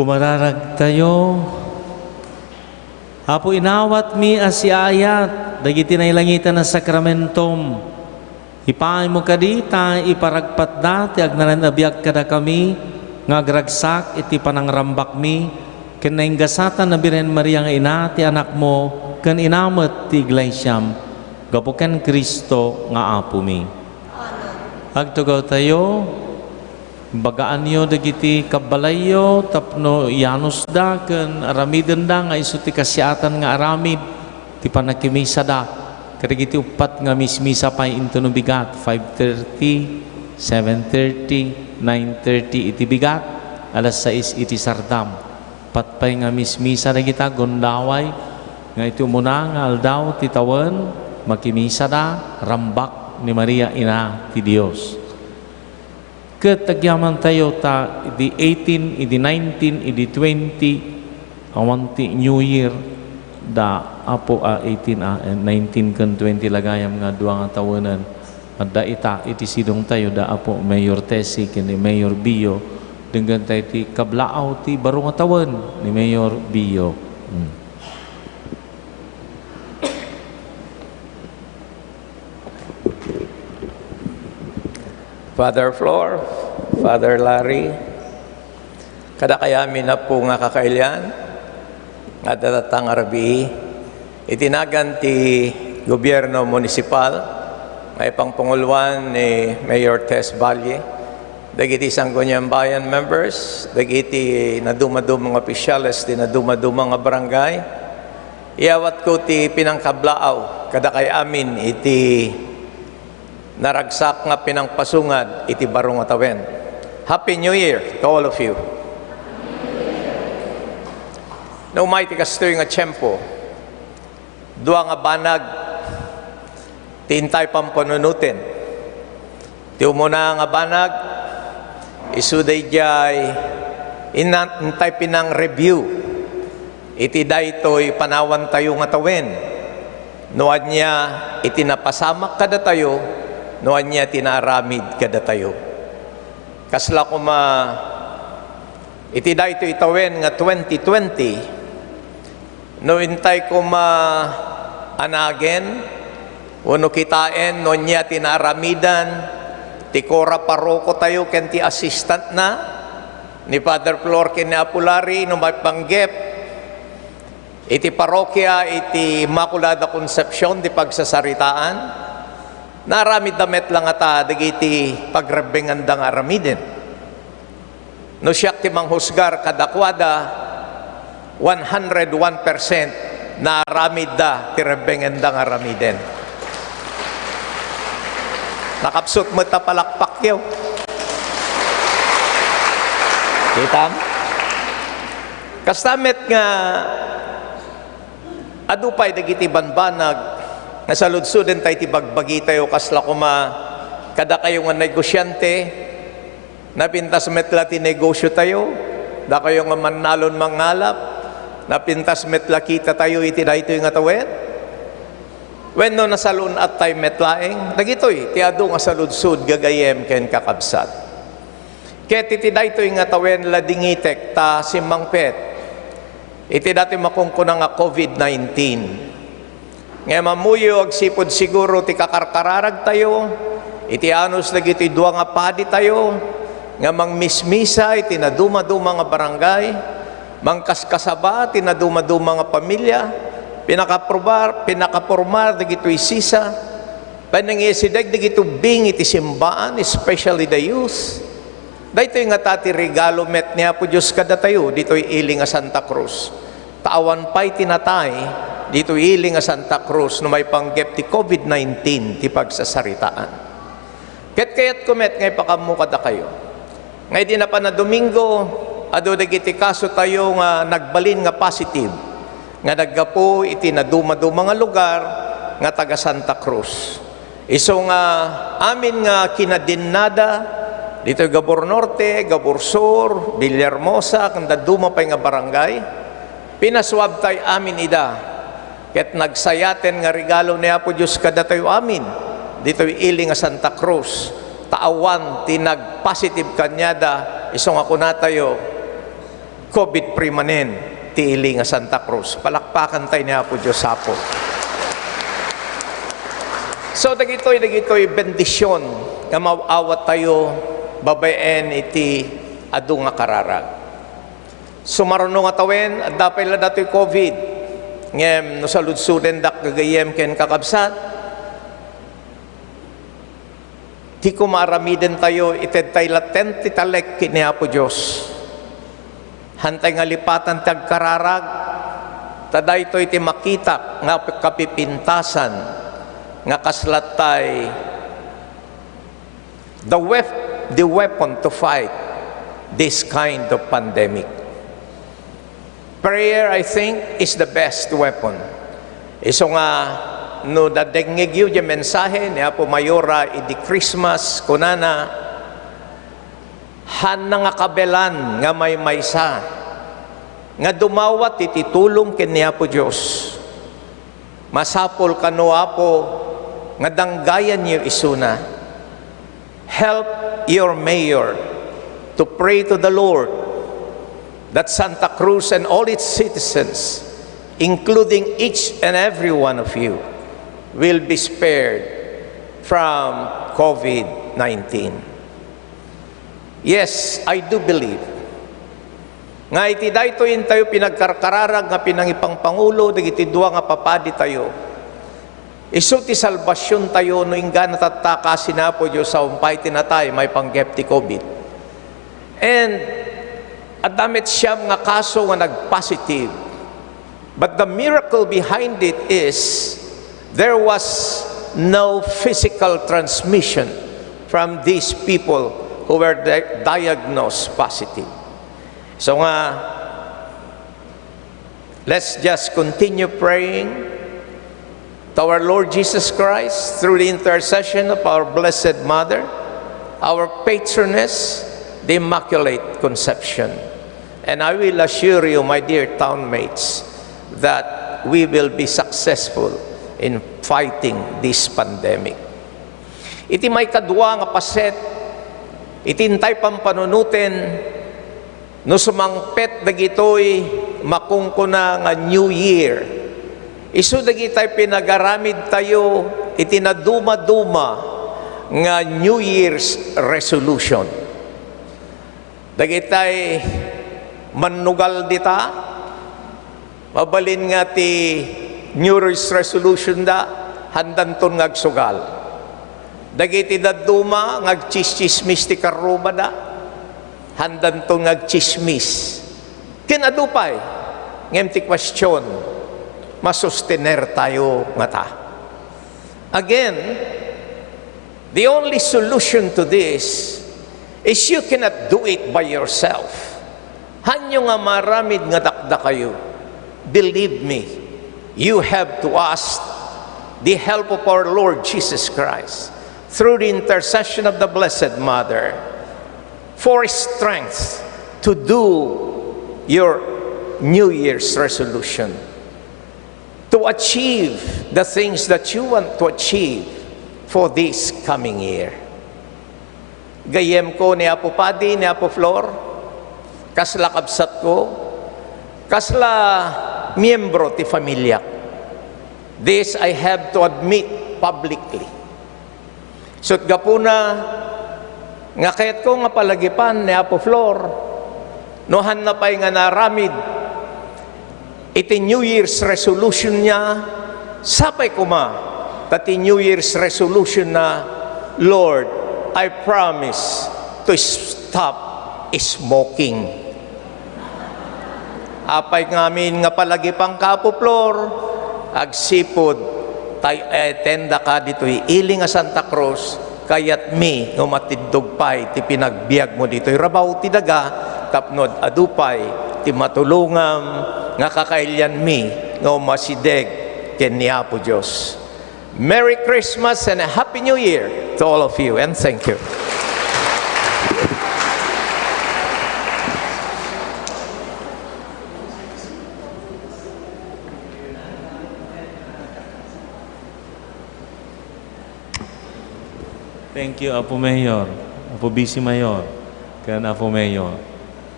Kumararag tayo. Apo inawat mi asiayat, dagiti nailangitan na sakramentom. Ipaay mo kadita, iparagpat da, ti agnaran abiyag kada kami, ngagragsak, iti panangrambak mi, kinainggasatan na Birhen Maria nga ina, ti anak mo, kan inamet ti iglesyam, gapuken Kristo nga apo mi. Agtugaw tayo, bagaan nyo dagiti kabalayo tapno ianus da ken aramiden da nga isu ti kasiatan nga aramid ti panakimisa da kadagiti upat nga mismisa pay into no bigat 5:30, 7:30, 9:30 iti bigat alas 6 iti sardam patpay nga mismisa dagita gondaway nga iti umuna nga aldaw ti tawen makimisa da rambak ni Maria ina ti Dios. Ketagyaman tayo ta idi 18, idi 19, idi 20 awanti New Year da apo 18 19 kan 20 lagayam nga duwa nga tawenan at da iti sidong tayo da apo Mayor Tessie ken ni Mayor Bio denggan tayo ti kablaaw ti baro nga tawen ni Mayor Bio. Father Flor, Father Larry, kada kayami na po nga kakailyan, nga datatang arabi, itinagan ti gobyerno munisipal, may pangpungulwan ni Mayor Tess Valle, dagiti Sangguniang Bayan members, dagiti nadumadum mga opisyales, di nadumadum mga barangay, iawat ko ti pinangkablaaw, kada kayamin iti naragsak nga pinangpasungad iti barong atawen. Happy New Year to all of you. No mighty kastoy nga tiyempo, dua nga banag, tintay pampanunutin. Ti umuna nga banag, isuday jay, intay pinang review. Iti daytoy panawan tayo nga tawen. Noad niya, itinapasamak kada tayo, noan niya tinaramid kada tayo. Kasla ko iti da ito itawen nga 2020, no intay ko anagen, uno kitain, no niya tinaramidan, ti Cora Paroko tayo, ken ti assistant na, ni Father Flor ken ni Apulari, no may panggep, iti parokya, iti Immaculada Concepcion, ti pagsasaritaan, naramid damet lang ata dagiti pagrebengan da nga aramiden. No siyak ti manghusgar kadakwada 101% naramid da ti rebengan da nga aramiden. Nakapsot mo ta palakpak yaw. Kitam? Kastamet nga adupay dagiti banbanag nasaludsuden tayo ti bagbagi tayo kasla kuma kada kayo nga negosyante napintas metla ti negosyo tayo da kayo nga manalon mangalap napintas metla kita tayo iti daytoy nga tawen when no nasalun at tayo metlaeng dagitoy ti adu nga saludsud gagayem ken kakabsat ket iti daytoy nga tawen ladingitek ta simmangpet iti dati makungkuna nga COVID-19 nga mamuyo agsipod siguro ti kakarkararag tayo, iti anos lagi iti dua nga padi tayo, nga mangmismisa iti naduma-duma nga barangay, mangkaskasaba, tinaduma-duma nga pamilya, pinakapurmar, dagito isisa, panangyasidag, dagito bing iti simbaan, especially the youth. Dahito nga tati regalo met niya po Diyos kada tayo, dito'y iling nga Santa Cruz. Tawan pa'y tinatay, dito'y iling nga Santa Cruz, no may panggep ti COVID-19, ti pagsasaritaan. Kayat kumet ngay pakamu kada kayo. Ngay di na pa na Domingo, ado dagiti kaso tayo nga nagbalin nga positive, nga naggapo iti na duma-duma nga lugar, nga taga Santa Cruz. Iso nga amin nga kinadinnada, dito Gabor Norte, Gabor Sur, Villahermosa, kanda duma pa nga barangay, pinaswab tayo amin ida. Ket nagsayaten nga regalo ni Apo Diyos kada tayo amin. Dito iling nga Santa Cruz, taawan, tinag-positive kanyada, isong ako na tayo, COVID-free manen, ti iling nga Santa Cruz. Palakpakan tayo ni Apo Diyos Apo. So, dagitoy bendisyon, nga mawawat tayo, babaen iti adu nga kararag. Sumaruno nga tawen, at dapay la dato'y COVID. Ngem, no sa ludsuden dak gagayem ken kakabsat, ti kumaramiden tayo, ited tayo latent titalek kini Apo Diyos. Hantay nga lipatan tag kararag, taday ito iti makita nga kapipintasan, nga kaslatay, the weapon to fight this kind of pandemic. Prayer, I think, is the best weapon. Iso nga, no dadengeg yu di mensahe ni Apo Mayora idi Christmas kunana, han nga kabelan nga may maysa, nga dumawat iti tulong ken ni Apo Diyos. Masapol kano Apo, nga danggayan niyo isuna. Help your mayor to pray to the Lord that Santa Cruz and all its citizens, including each and every one of you, will be spared from COVID-19. Yes, I do believe. Nga iti daytoy tayo pinagkarkararag nga pinangipang Pangulo, dagiti dua nga papadi tayo. Isu ti salbasyon tayo no ingga natatakasin na po Diyos sa umpay tinatay, may panggep ti COVID. And at damit siyam nga kaso nga nag-positive. But the miracle behind it is there was no physical transmission from these people who were diagnosed positive. So nga, let's just continue praying to our Lord Jesus Christ through the intercession of our Blessed Mother, our patroness, the Immaculate Conception. And I will assure you, my dear townmates, that we will be successful in fighting this pandemic. Iti may kadwa nga paset, itintay pampanunutin, no sumangpet dagitoy makungkuna nga New Year. Isu dagitay pinagaramid tayo, itinaduma-duma nga New Year's resolution. Dagitay manugal dita, mabalin nga ti New Year's resolution da, handanton ngagsugal. Dagiti daduma, ngagchismis ti karuma da, handanton ngagchismis. Kinadupay, ngem ti question, masustener tayo nga ta. Again, the only solution to this is you cannot do it by yourself. Hanyo nga maramid nga dakda kayo. Believe me, you have to ask the help of our Lord Jesus Christ through the intercession of the Blessed Mother for strength to do your New Year's resolution, to achieve the things that you want to achieve for this coming year. Gayem ko ni Apo Padi, ni Apo Flor, kasla kabsat ko, kasla miyembro ti familia. This I have to admit publicly. Sut gapuna, nga kayat ko nga palagipan ni Apo Flor, nohan na pa'y nga naramid, iti New Year's resolution niya, sapay kuma, tati New Year's resolution na, Lord, I promise to stop smoking. Apay ngamin nga palagi pang kapuplor, agsipod, tayo tenda ka dito, iili nga Santa Cruz, kayat mi, nga matidugpay, ti pinagbiag mo dito, rabaw ti daga, tapnod adupay, ti matulungam, nga kakailyan mi, nga umasideg, ken niya po Diyos. Merry Christmas and a Happy New Year to all of you, and thank you. Thank you, Apo Mayor, Apo Vice Mayor, kan Apo Mayor.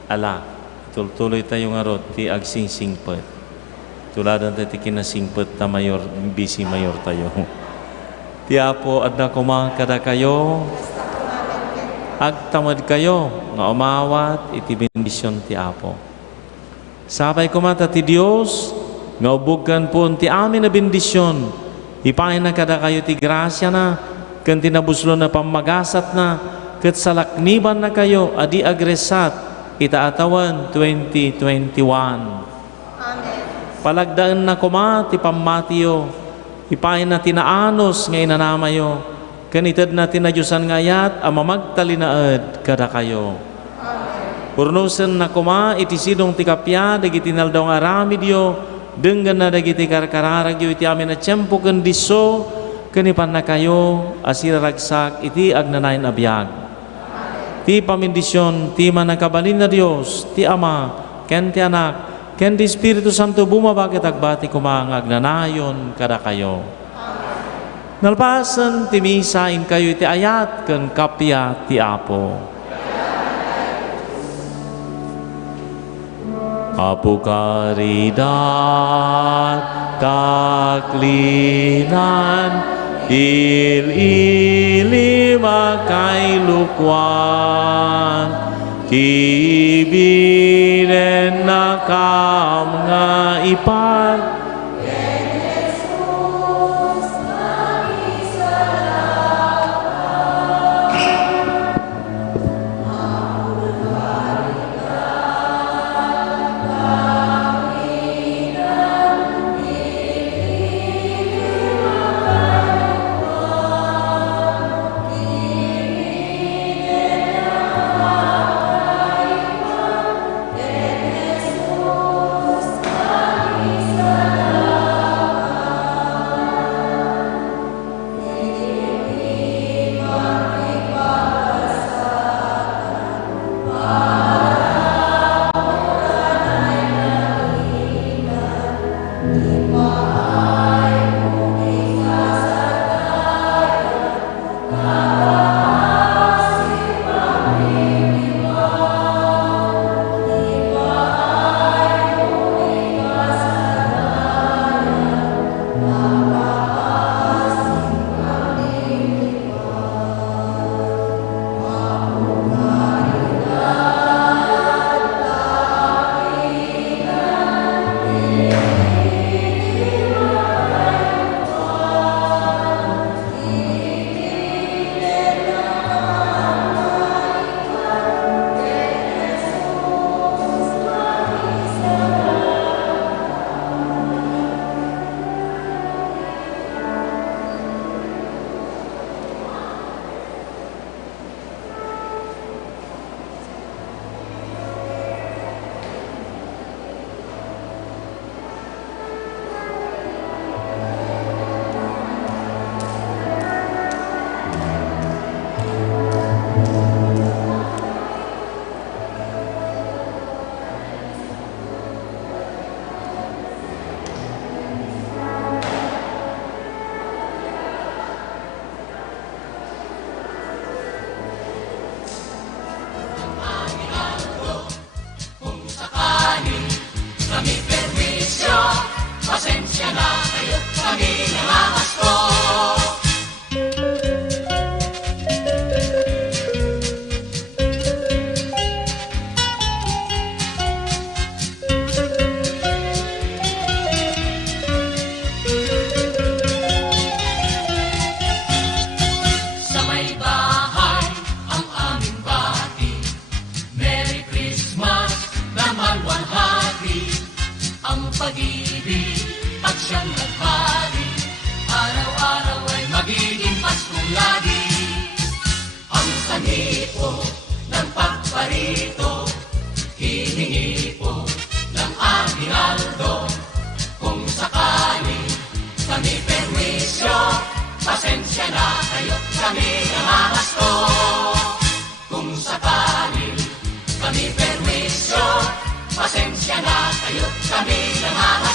Ala, tuloy tayo nga rot, ti agsing-singpet. Tuladan tayo ti kinasingpet ta Mayor, Vice Mayor tayo. Ti Apo, adna kumang kada kayo, agtamad kayo, nga umawat, iti bendisyon ti Apo. Sabay kumata ti Diyos, nga ubugan po ti amin na bendisyon, ipain na kada kayo ti grasya na, kan tinabuslo na pamagasat na, kat salakniban na kayo, adi agresat, itaatawan 2021. Amen. Palagdaan na kuma, ti pamatiyo, ipain na tinaanos nga inanamayo, kanitad na tinadyusan ngayat, amamagtalinaad kada kayo. Amen. Purnusan na kuma, itisidong ti kapya, dagiti naldong aramidyo, denggan na dagiti karkararagyo, iti amin na tiyempo kandiso, kanipan na kayo, asiraragsak, iti agnanayin abiyag. Ti pamindisyon, ti manakabalin na Diyos, ti Ama, ken ti Anak, ken ti Espiritu Santo bumabagit agbati kumang agnanayon kada kayo. Nalpasan, ti misain kayo, iti ayat, ken kapya ti Apo. Apo karidad, taklinan, il-ili makailukwan, kibinen na kam nga ipag, pag-ibig at siyang naghari. Araw-araw ay magiging Paskong lagi. Ang sanito ng pagparito, hiningi po ng aming Aldo. Kung sakali kami perwisyo, pasensya na kayo, kami namahasto. Kung sakali kami perwisyo, pasensya na kayo, kami namahasto.